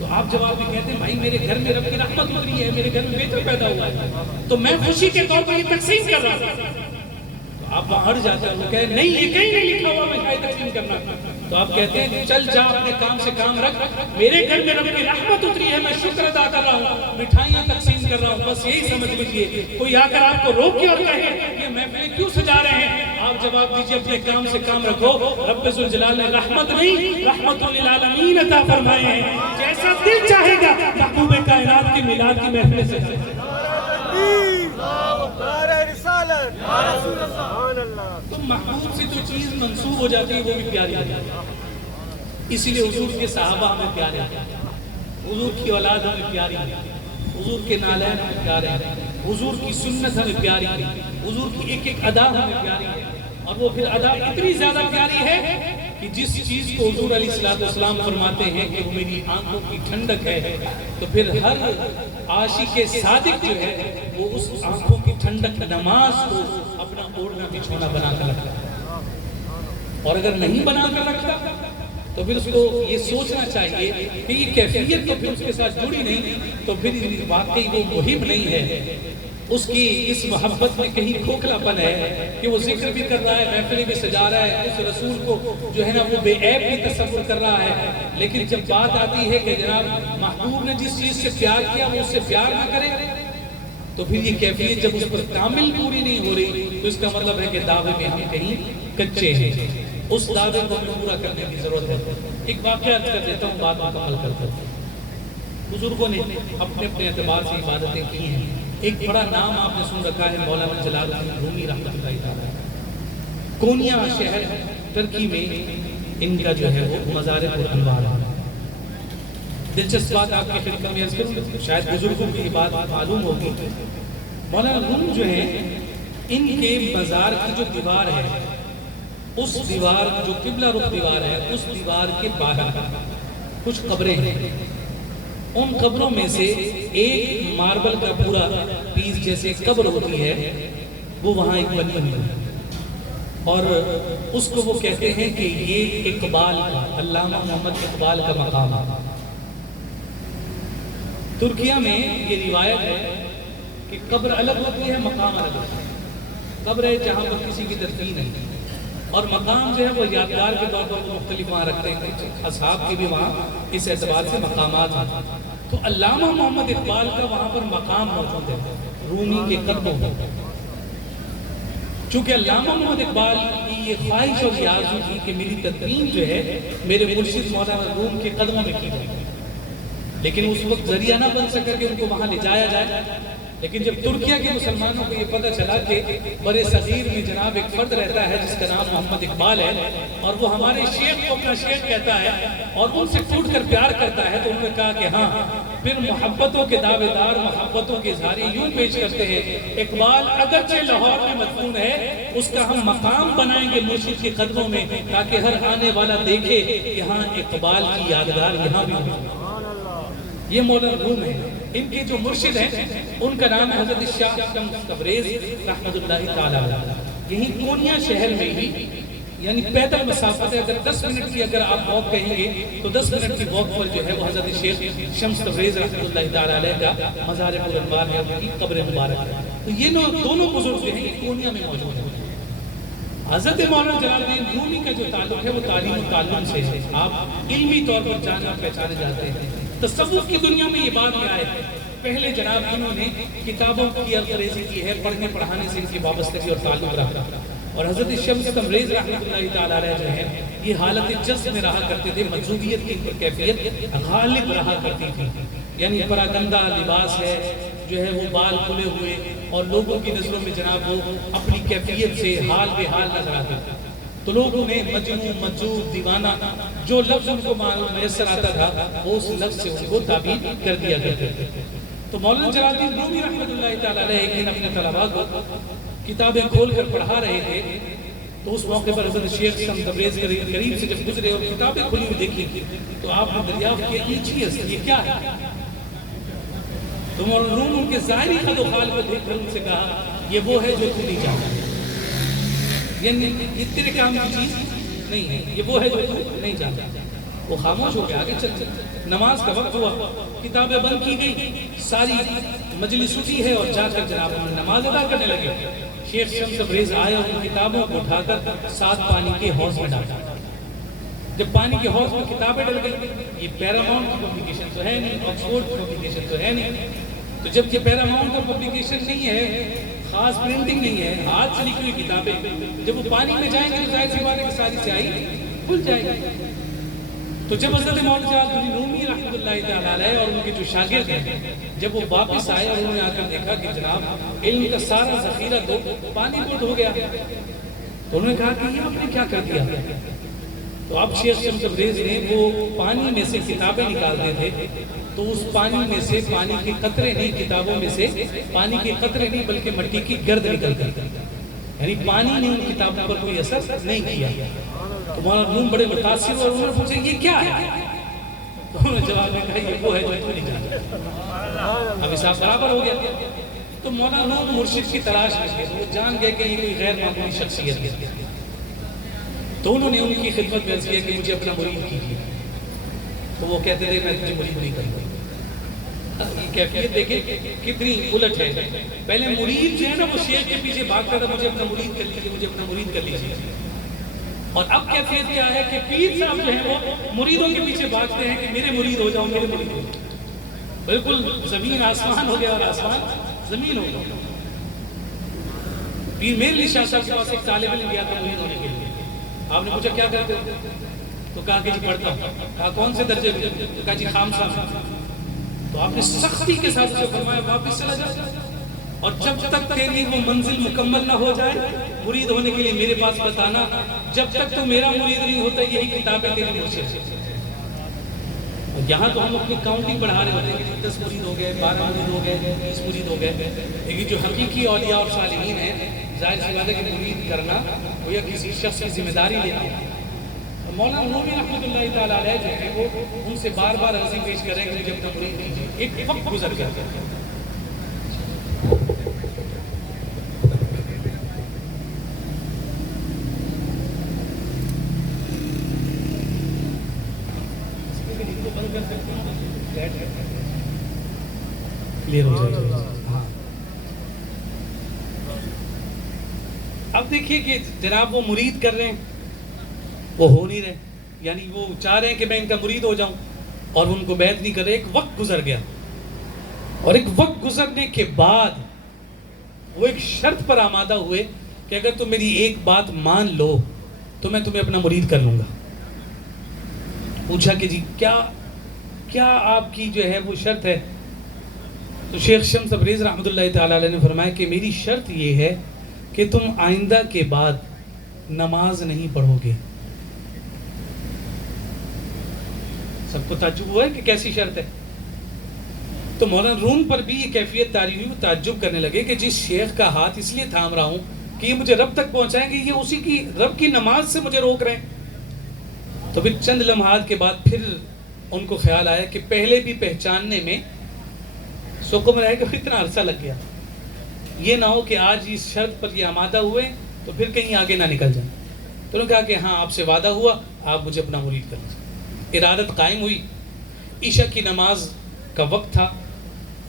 تو آپ جواب میں کہتے ہیں بھائی میرے گھر میں رب کی رحمت اتری ہے، میرے گھر میں بیٹا پیدا ہوا ہے، تو میں خوشی کے طور پر یہ تقسیم کر رہا تھا۔ تو آپ وہاں ہٹ جاتے ہیں، وہ کہے نہیں یہ کہیں نہیں لکھا ہوا مٹھائی تقسیم کرنا۔ تو آپ کہتے ہیں چل جا اپنے کام سے کام رکھ، میرے گھر میں رب کی رحمت اتری ہے، میں شکر ادا کر رہا ہوں، مٹھائیاں تقسیم کر رہا ہوں، بس یہی سمجھ لیجئے۔ کوئی آ کر آپ کو روکے اور کہے یہ محفلیں کیوں سجا رہے ہیں، آپ جواب دیجئے اپنے کام سے کام رکھو، رب ذوالجلال نے رحمت نہیں رحمت للعالمین عطا فرمائے ہیں، جیسا دل چاہے گا محبوب کائنات کی میلاد کی محفلیں سجائیں۔ نعرہ رسالت، سبحان اللہ۔ تو محبوب سے جو چیز منسوب ہو جاتی ہے وہ بھی پیاری ہو جاتی ہے، اسی لیے حضور کے صحابہ ہمیں پیارے ہیں، حضور کی اولاد ہمیں پیاری ہے، حضور کے نالین ہمیں پیارے ہیں، حضور کی سنت ہمیں پیاری ہے، حضور کی ایک ایک ادا ہمیں پیاری ہے، اور وہ پھر ادا اتنی زیادہ پیاری ہے کہ جس چیز کو حضور علیہ السلام فرماتے ہیں کہ وہ میری آنکھوں کی ٹھنڈک ہے، تو پھر ہر عاشق صادق جو ہے وہ اس آنکھوں کی ٹھنڈک نماز کو اپنا اوڑھنا بچھونا بنا کر رکھتا ہے، اور اگر نہیں بنا کر رکھتا تو پھر اس کو یہ سوچنا چاہیے کہ یہ کیفیت تو پھر اس کے ساتھ جڑی نہیں، تو پھر واقعی وہ محب نہیں ہے، اس کی اس محبت میں کہیں کھوکھلا پن ہے کہ وہ ذکر بھی کر رہا ہے، محفلیں بھی سجا رہا ہے، اس رسول کو جو ہے نا وہ بے عیب بھی تصور کر رہا ہے، لیکن جب بات آتی ہے کہ جناب محبوب نے جس چیز سے پیار کیا وہ اس سے پیار نہ کرے، تو پھر یہ کیفیت جب اس پر کامل پوری نہیں ہو رہی تو اس کا مطلب ہے کہ دعوے میں ہم کہیں کچے ہیں، اس دعوے کو ہمیں پورا کرنے کی ضرورت ہے۔ ایک واقعہ عرض کر دیتا ہوں، بات مکمل کرتا ہوں۔ بزرگوں نے اپنے اپنے اعتبار سے عبادتیں کی ہیں، ایک بڑا نام آپ نے سن رکھا ہے مولانا جلال الدین رومی رحمۃ اللہ تعالیٰ، کونیا شہر ترکی میں ان کا جو ہے وہ مزار پرانوار ہے۔ دلچسپ بات آپ کے خدمت میں عرض کروں، شاید بزرگوں کی بات معلوم ہوگی، مولانا روم جو ہیں ان کے مزار کی جو دیوار ہے، اس دیوار جو قبلہ رخ دیوار ہے، اس دیوار کے باہر کچھ قبریں ہیں، ان قبروں میں سے ایک ماربل کا پورا پیس جیسے قبر ہوتی ہے وہ وہاں ایک بنی ہوئی ہے، اور اس کو وہ کہتے ہیں کہ یہ اقبال کا، علامہ محمد اقبال کا مقام ہے۔ ترکیہ میں یہ روایت ہے کہ قبر الگ ہوتی ہے، مقام الگ ہوتا ہے، قبر ہے جہاں پر کسی کی تدفین نہیں، اور مقام جو ہے وہ یادگار کے طور پر مختلف وہاں رکھتے ہیں، اصحاب کی بھی وہاں اس اعتبار سے مقامات ہیں۔ تو علامہ محمد اقبال کا وہاں پر مقام موجود ہے رومی کے قدموں میں، چونکہ علامہ محمد اقبال کی یہ خواہش اور یہ آرزو تھی کہ میری تدفین جو ہے میرے مرشد مولانا روم کے قدموں میں کی جائے، لیکن اس وقت ذریعہ نہ بن سکا کہ ان کو وہاں لے جایا جائے، لیکن جب ترکیہ کے مسلمانوں کو یہ پتہ چلا کہ برے صغیر میں جناب ایک فرد رہتا ہے جس کا نام محمد اقبال ہے، اور وہ ہمارے شیخ کو اپنا شیخ کہتا ہے اور ان سے ٹوٹ کر پیار کرتا ہے، تو انہوں نے کہا کہ ہاں پھر محبتوں کے دعوے دار محبتوں کے اظہاری یوں پیش کرتے ہیں، اقبال اگرچہ لاہور میں مدفون ہے، اس کا ہم مقام بنائیں گے مرشد کے قدموں میں، تاکہ ہر آنے والا دیکھے یہاں اقبال کی یادگار یہاں بھی ہو۔ یہ مولانا روم ہے، ان کے جو مرشد ہیں ان کا نام ہے حضرت شاہ شمس تبریز رحمۃ اللہ تعالیٰ علیہ، یہیں کونیا شہر میں ہی، یعنی پیدل مسافت ہے، اگر 10 منٹ کی اگر آپ واک کہیں گے تو 10 منٹ کی واک پر جو ہے وہ حضرت شیخ شمس تبریز رحمۃ اللہ تعالیٰ علیہ کا مزار پرانوار ہے، ان کی قبر مبارک ہے۔ تو یہ دونوں بزرگ جو ہیں یہ کونیا میں موجود ہیں۔ حضرت مولانا جلال الدین رومی کا جو تعلق ہے وہ تعلیم و تعلم سے ہے، آپ علمی طور پر جانا پہچانے جاتے ہیں۔ تصوف کی دنیا میں یہ بات میں آئے ہیں، پہلے جناب انہوں نے کتابوں کی انگریزی کی ہے، پڑھنے پڑھانے سے ان کی وابستگی اور تعلق رہا، اور حضرت شمس تبریز رحمۃ اللہ تعالیٰ علیہ جو ہے یہ حالت جذب میں رہا کرتے تھے، مجذوبیت کی کیفیت غالب رہا کرتی تھی، یعنی پراگندہ لباس ہے جو ہے وہ بال کھلے ہوئے، اور لوگوں کی نظروں میں جناب وہ اپنی کیفیت سے حال بے حال نظر آتے تھے، تو لوگوں نے مجنون، مجذوب، دیوانہ جو لفظ ان کو میسر آتا تھا وہ اس لفظ سے ان کو تعبیر کر دیا کرتے تھے۔ تو مولانا جلال الدین رومی رحمۃ اللہ تعالیٰ علیہ ایک دن اپنے طلباء کو کتابیں کھول کر پڑھا رہے تھے، تو اس موقع پر حضرت شیخ شمس تبریز کے قریب سے جب گزرے اور کتابیں کھلی ہوئی دیکھی تو آپ نے دریافت کیا یہ چیز یہ کیا ہے؟ تو مولانا روم ان کے ظاہری خد و خال کو دیکھ کر ان سے کہا یہ وہ ہے جو تو نہیں جانتا، یعنی یہ تیرے کام کی چیز نہیں ہے، یہ وہ ہے جو تو نہیں جانتا۔ وہ خاموش ہو گیا، آگے چل نماز کا وقت ہوا، کتابیں بند کی گئی، ساری مجلس اٹھی ہے اور جا کر جناب نماز ادا کرنے لگے۔ شیخ شمس تبریز آئے اور ان کتابوں کو اٹھا کر 7 پانی کے حوض میں ڈالا۔ جب پانی کے حوض میں کتابیں ڈل گئی، یہ پیراماؤنٹ کی پبلیکیشن تو ہے نہیں، آکسفورڈ کی پبلیکیشن تو ہے نہیں، تو جب یہ پیراماؤنٹ کا پبلیکیشن نہیں ہے، خاص پرنٹنگ نہیں ہے، ہاتھ سے لکھی ہوئی کتابیں، جب وہ پانی میں جائیں گے تو ظاہر سی بات ہے کہ ساری سیاہی کھل جائے گی۔ تو جب حضرت مولانا جلال الدین رومی رحمۃ اللہ تعالیٰ علیہ اور ان کے جو شاگرد ہیں، جب وہ واپس آئے اور انہوں نے آ کر دیکھا کہ جناب علم کا سارا ذخیرہ تو پانی برد ہو گیا، تو انہوں نے کہا کہ یہ آپ نے کیا کر دیا؟ تو اب شیخ شمس تبریز نے وہ پانی میں سے کتابیں نکالتے تھے، تو اس پانی میں سے پانی کے قطرے نہیں، کتابوں میں سے پانی کے قطرے نہیں بلکہ مٹی کی گرد نکل گئی، یعنی پانی نے ان کتابوں پر کوئی اثر نہیں کیا۔ تو مولانا روم بڑے متاثر ہوئے اور انہوں نے پوچھا یہ کیا ہے؟ تو انہوں نے جواب میں کہا یہ وہ ہے جو تو نہیں جانتا۔ اب حساب برابر ہو گیا۔ تو مولانا روم مرشد کی تلاش میں تھے، وہ جان گئے کہ یہ کوئی غیر معمولی شخصیت ہے، تو انہوں نے ان کی خدمت میں عرض کیا کہ مجھے اپنا مرید کیجیے، تو وہ کہتے تھے میں تجھے مرید نہیں کروں گا۔ یہ کیفیت دیکھیں کتنی الٹ ہے، پہلے مرید جو ہے نا وہ شیخ کے پیچھے بھاگتا تھا، مجھے اپنا مرید کر لیجیے، مجھے اپنا مرید کر لیجیے، اور اب کیفیت کیا ہے کہ پیر صاحب جو ہیں وہ مریدوں کے پیچھے بھاگتے ہیں کہ میرے مرید ہو جاؤ، میرے مرید ہو جاؤ۔ بالکل زمین آسمان ہو گیا اور آسمان زمین ہو گیا۔ پیر میر علی شاہ صاحب کے پاس ایک طالب علم گیا تھا مرید ہونے کے لیے، آپ نے پوچھا کیا کرتے ہو؟ تو کہا کہ جی پڑھتا ہوں۔ کہا کون سے درجے میں؟ کہا جی خام صاحب۔ تو آپ نے سختی کے ساتھ اسے فرمایا واپس چلا جا، اور جب تک تیری وہ منزل مکمل نہ ہو جائے مرید ہونے کے لیے میرے پاس بتانا، جب تک تو میرا مرید نہیں ہوتا یہی کتابیں تیری مرشد۔ یہاں تو ہم اپنی کاؤنٹنگ بڑھا رہے ہوتے ہیں کہ 10 مرید ہو گئے، 12 مرید ہو گئے، 20 مرید ہو گئے، لیکن جو حقیقی اولیاء اور صالحین ہیں ظاہر سی بات ہے کہ مرید کرنا وہ یا کسی شخص کی ذمہ داری لینا ہے۔ مولانا رومی رحمۃ اللہ تعالیٰ علیہ جو ہے وہ ان سے بار بار عرضی پیش کر رہے ہیں کہ مجھے اپنا مرید کیجیے۔ ایک وقت گزر گیا، کلیئر ہو جائے۔ اب دیکھیے کہ جناب وہ مرید کر رہے ہیں، وہ ہو نہیں رہے، یعنی وہ چاہ رہے ہیں کہ میں ان کا مرید ہو جاؤں اور ان کو بیعت نہیں کر رہے۔ ایک وقت گزر گیا، اور ایک وقت گزرنے کے بعد وہ ایک شرط پر آمادہ ہوئے کہ اگر تم میری ایک بات مان لو تو میں تمہیں اپنا مرید کر لوں گا۔ پوچھا کہ جی کیا آپ کی جو ہے وہ شرط ہے؟ تو شیخ شمس تبریز رحمۃ اللہ تعالیٰ علیہ نے فرمایا کہ میری شرط یہ ہے کہ تم آئندہ کے بعد نماز نہیں پڑھو گے۔ سب کو تعجب ہوا ہے کہ کیسی شرط ہے؟ تو مولانا روم پر بھی یہ کیفیت طاری ہوئی، وہ تعجب کرنے لگے کہ جس شیخ کا ہاتھ اس لیے تھام رہا ہوں کہ یہ مجھے رب تک پہنچائیں گے، یہ اسی کی رب کی نماز سے مجھے روک رہے ہیں۔ تو پھر چند لمحات کے بعد پھر ان کو خیال آیا کہ پہلے بھی پہچاننے میں سکم رہے کہ اتنا عرصہ لگ گیا، یہ نہ ہو کہ آج اس شرط پر یہ آمادہ ہوئے تو پھر کہیں آگے نہ نکل جائیں۔ تو انہوں نے کہا کہ ہاں آپ سے وعدہ ہوا، آپ مجھے اپنا مرید کریں۔ ارادت قائم ہوئی، عشاء کی نماز کا وقت تھا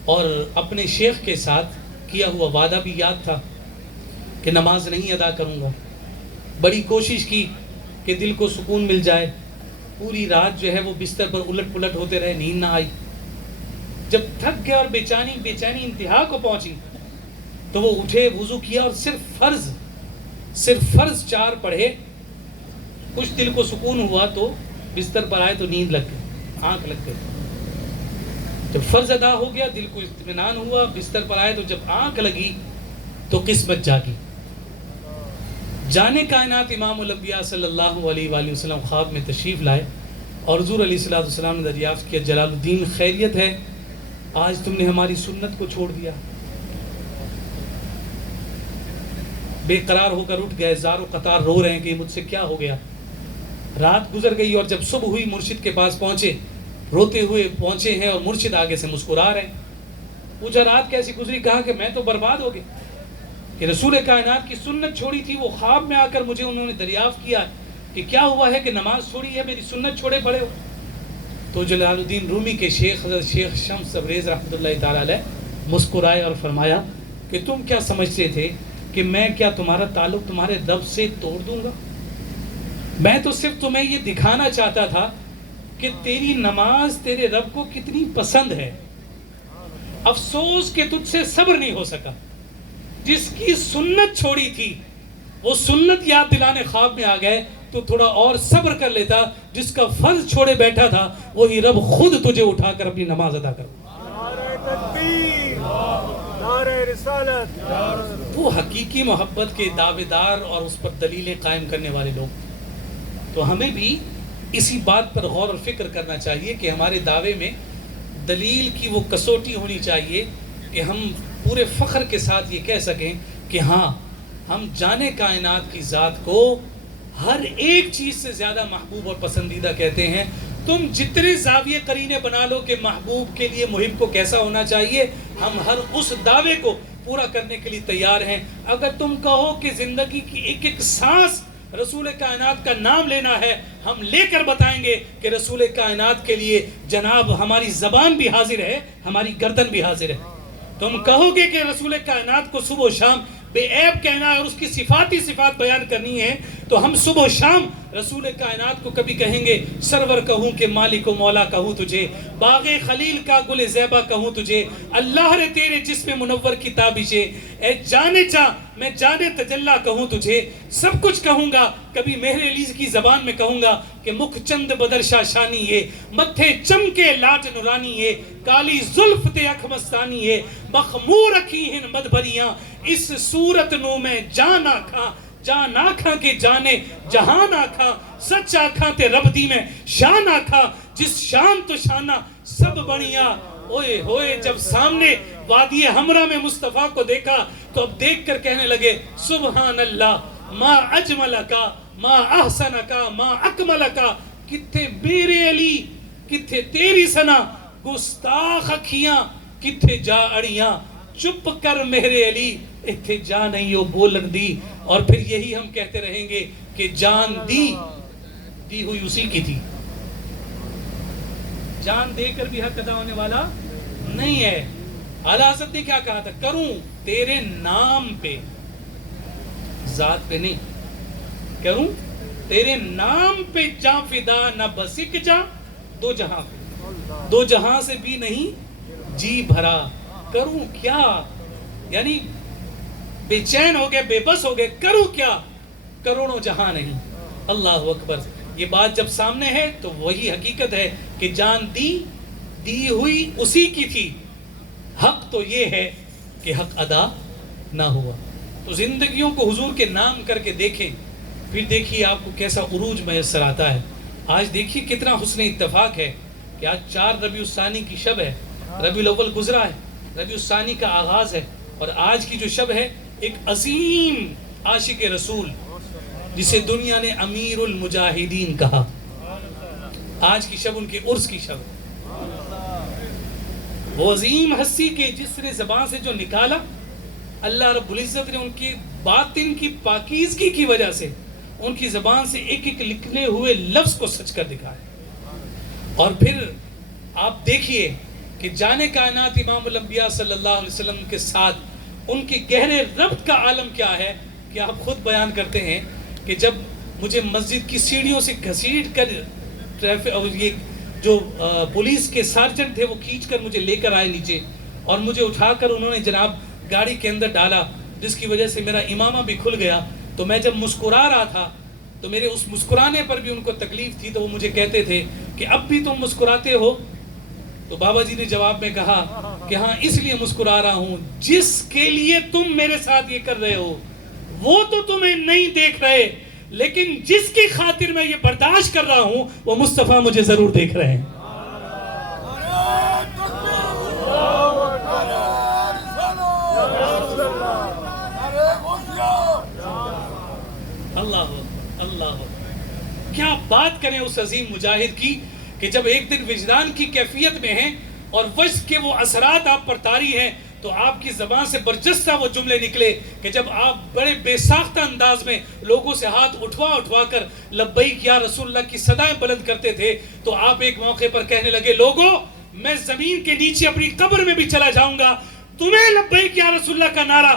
اور اپنے شیخ کے ساتھ کیا ہوا وعدہ بھی یاد تھا کہ نماز نہیں ادا کروں گا۔ بڑی کوشش کی کہ دل کو سکون مل جائے، پوری رات جو ہے وہ بستر پر الٹ پلٹ ہوتے رہے، نیند نہ آئی۔ جب تھک گیا اور بے چینی انتہا کو پہنچی تو وہ اٹھے، وضو کیا اور صرف فرض 4 پڑھے۔ کچھ دل کو سکون ہوا تو بستر پر آئے تو نیند لگ گئی، آنکھ لگ گئی۔ جب فرض ادا ہو گیا، دل کو اطمینان ہوا، بستر پر آئے تو جب آنکھ لگی تو قسمت جاگی۔ جانے کائنات امام الانبیاء صلی اللہ علیہ وآلہ وسلم خواب میں تشریف لائے اور حضور علیہ السلام نے دریافت کیا، جلال الدین خیریت ہے؟ آج تم نے ہماری سنت کو چھوڑ دیا۔ بے قرار ہو کر اٹھ گئے، زار و قطار رو رہے ہیں کہ مجھ سے کیا ہو گیا۔ رات گزر گئی اور جب صبح ہوئی مرشد کے پاس پہنچے، روتے ہوئے پہنچے ہیں اور مرشد آگے سے مسکرا رہے ہیں۔ پوچھا رات کیسی گزری؟ کہا کہ میں تو برباد ہو گیا کہ رسول کائنات کی سنت چھوڑی تھی، وہ خواب میں آ کر مجھے انہوں نے دریافت کیا کہ کیا ہوا ہے کہ نماز چھوڑی ہے، میری سنت چھوڑے پڑے ہو۔ تو جلال الدین رومی کے شیخ حضرت شیخ شمس تبریز رحمۃ اللہ تعالیٰ علیہ مسکرائے اور فرمایا کہ تم کیا سمجھتے تھے کہ میں کیا تمہارا تعلق تمہارے رب سے توڑ دوں گا؟ میں تو صرف تمہیں یہ دکھانا چاہتا تھا کہ تیری نماز تیرے رب کو کتنی پسند ہے. افسوس کہ تجھ سے صبر نہیں ہو سکا. جس کی سنت چھوڑی تھی وہ سنت یاد دلانے خواب میں آ گئے تو تھوڑا اور صبر کر لیتا. جس کا فرض چھوڑے بیٹھا تھا وہی رب خود تجھے اٹھا کر اپنی نماز ادا کر. نعرہ تکبیر، نعرہ رسالت. وہ حقیقی محبت کے دعوے دار اور اس پر دلیلیں قائم کرنے والے لوگ. تو ہمیں بھی اسی بات پر غور و فکر کرنا چاہیے کہ ہمارے دعوے میں دلیل کی وہ کسوٹی ہونی چاہیے کہ ہم پورے فخر کے ساتھ یہ کہہ سکیں کہ ہاں ہم جانے کائنات کی ذات کو ہر ایک چیز سے زیادہ محبوب اور پسندیدہ کہتے ہیں. تم جتنے زاویے قرینے بنا لو کہ محبوب کے لیے محب کو کیسا ہونا چاہیے، ہم ہر اس دعوے کو پورا کرنے کے لیے تیار ہیں. اگر تم کہو کہ زندگی کی ایک ایک سانس رسول کائنات کا نام لینا ہے، ہم لے کر بتائیں گے کہ رسول کائنات کے لیے جناب ہماری زبان بھی حاضر ہے، ہماری گردن بھی حاضر ہے. تم کہو گے کہ رسول کائنات کو صبح و شام بے عیب کہنا ہے اور اس کی صفاتی صفات بیان کرنی ہے، تو ہم صبح و شام رسول کائنات کو کبھی کہیں گے سرور کہوں کہ مالک و مولا کہوں تجھے، باغ خلیل کا گل زیبا کہوں تجھے، اللہ رے تیرے جسم منور کی تابشے، اے جانے جا میں جانے تجلا کہوں تجھے. سب کچھ کہوں گا، کبھی مہر علیز کی زبان میں کہوں گا کہ مکھ چند بدرشا شانی ہے، متھے چمکے لاٹ نورانی ہے، کالی زلف تے اکھ مستانی ہے، مخمور رکھی ہن مدبریاں، اس صورت نو میں جان آکھاں، جان آکھاں کے جانے جہان آکھاں، سچ آکھاں تے رب دی میں شان آکھاں، جس شان تو شانہ سب بڑیاں. اوئے ہوئے جب سامنے وادی ہمراہ میں مصطفیٰ کو دیکھا تو اب دیکھ کر کہنے لگے سبحان اللہ ما اجملکا ما احسنکا ما اکملکا. کتھے میرے علی، کتھے تیری ثنا، گستاخ اکھیاں کتھے جا اڑیاں، چپ کر میرے علی اتھے جا نہیں ہو بولن دی. اور پھر یہی ہم کہتے رہیں گے کہ جان دی ہوئی اسی کی تھی، جان دے کر بھی حق ادا ہونے والا نہیں ہے. اعلیٰ حضرت نے کیا کہا تھا؟ کروں تیرے نام پہ، ذات پہ نہیں، کروں تیرے نام پہ جاں فدا، نہ بس ایک جاں دو جہاں پہ، دو جہاں سے بھی نہیں جی بھرا. کروں کیا؟ یعنی بے چین ہو گئے، بے بس ہو گئے، کروں کیا؟ کروڑوں جہاں نہیں. اللہ اکبر. یہ بات جب سامنے ہے تو وہی حقیقت ہے کہ جان دی ہوئی اسی کی تھی. حق تو یہ ہے کہ حق ادا نہ ہوا. تو زندگیوں کو حضور کے نام کر کے دیکھیں، پھر دیکھیے آپ کو کیسا عروج میسر آتا ہے. آج دیکھیے کتنا حسن اتفاق ہے کہ آج 4 ربیع الثانی کی شب ہے. ربیع الاول گزرا ہے، ربیع الثانی کا آغاز ہے، اور آج کی جو شب ہے ایک عظیم عاشق رسول جسے دنیا نے امیر المجاہدین کہا، آج کی شب ان کے عرس کی شب. وہ عظیم ہستی کے جس نے زبان سے جو نکالا، اللہ رب العزت نے ان کی باطن کی پاکیزگی کی وجہ سے ان کی زبان سے ایک ایک لکھنے ہوئے لفظ کو سچ کر دکھایا. اور پھر آپ دیکھیے کہ جانے کائنات امام الانبیاء صلی اللہ علیہ وسلم کے ساتھ ان کے گہرے ربط کا عالم کیا ہے کہ آپ خود بیان کرتے ہیں کہ جب مجھے مسجد کی سیڑھیوں سے گھسیٹ کر اور یہ جو پولیس کے سارجنٹ تھے وہ کھینچ کر مجھے لے کر آئے نیچے، اور مجھے اٹھا کر انہوں نے جناب گاڑی کے اندر ڈالا، جس کی وجہ سے میرا امامہ بھی کھل گیا. تو میں جب مسکرا رہا تھا تو میرے اس مسکرانے پر بھی ان کو تکلیف تھی، تو وہ مجھے کہتے تھے کہ اب بھی تم مسکراتے ہو؟ تو بابا جی نے جواب میں کہا کہ ہاں اس لیے مسکرا رہا ہوں، جس کے لیے تم میرے ساتھ یہ کر رہے ہو وہ تو تمہیں نہیں دیکھ رہے، لیکن جس کی خاطر میں یہ برداشت کر رہا ہوں وہ مصطفیٰ مجھے ضرور دیکھ رہے ہیں. اللہ کیا بات کریں اس عظیم مجاہد کی کہ جب ایک دن وجدان کی کیفیت میں ہیں اور وجد کے وہ اثرات آپ پر طاری ہیں تو آپ کی زبان سے برجستہ وہ جملے نکلے کہ جب آپ بڑے بے ساختہ انداز میں لوگوں سے ہاتھ اٹھوا کر لبیک یا رسول اللہ کی صدائیں بلند کرتے تھے، تو آپ ایک موقع پر کہنے لگے لوگوں میں زمین کے نیچے اپنی قبر میں بھی چلا جاؤں گا، تمہیں لبیک یا رسول اللہ کا نعرہ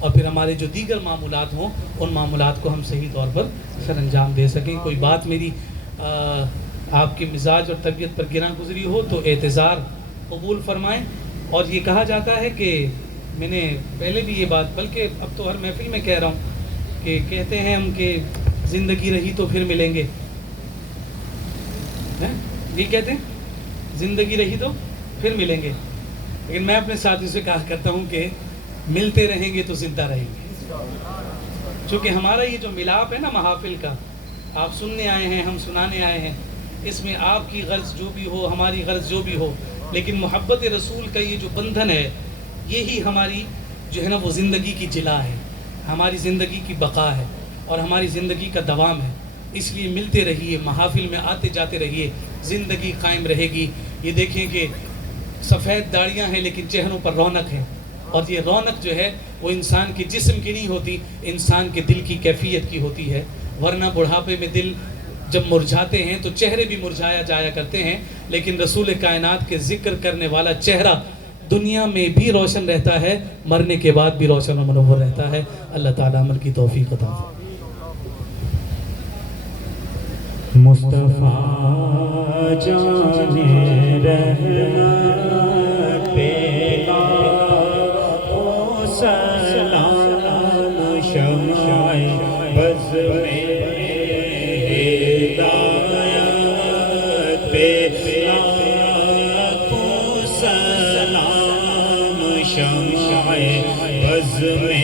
اور پھر ہمارے جو دیگر معمولات ہوں ان معمولات کو ہم صحیح طور پر سر انجام دے سکیں. کوئی بات میری آپ کے مزاج اور طبیعت پر گراں گزری ہو تو اعتذار قبول فرمائیں. اور یہ کہا جاتا ہے کہ میں نے پہلے بھی یہ بات بلکہ اب تو ہر محفل میں کہہ رہا ہوں کہ کہتے ہیں ہم کہ زندگی رہی تو پھر ملیں گے. یہ کہتے ہیں زندگی رہی تو پھر ملیں گے, لیکن میں اپنے ساتھیوں سے کہا کرتا ہوں کہ ملتے رہیں گے تو زندہ رہیں گے. چونکہ ہمارا یہ جو ملاپ ہے نا محافل کا, آپ سننے آئے ہیں, ہم سنانے آئے ہیں, اس میں آپ کی غرض جو بھی ہو, ہماری غرض جو بھی ہو, لیکن محبت رسول کا یہ جو بندھن ہے یہی ہماری جو ہے نا وہ زندگی کی جلا ہے, ہماری زندگی کی بقا ہے اور ہماری زندگی کا دوام ہے. اس لیے ملتے رہیے, محافل میں آتے جاتے رہیے, زندگی قائم رہے گی. یہ دیکھیں کہ سفید داڑیاں ہیں لیکن چہروں پر رونق ہے, اور یہ رونق جو ہے وہ انسان کے جسم کی نہیں ہوتی, انسان کے دل کی کیفیت کی ہوتی ہے. ورنہ بڑھاپے میں دل جب مرجھاتے ہیں تو چہرے بھی مرجھایا جایا کرتے ہیں, لیکن رسول کائنات کے ذکر کرنے والا چہرہ دنیا میں بھی روشن رہتا ہے, مرنے کے بعد بھی روشن و منور رہتا ہے. اللہ تعالیٰ عمل کی توفیق عطا فرمائے. مصطفیٰ جان رحمت پیغا او سلام شمع بز میں ہدایت پیغا او سلام شمع بز میں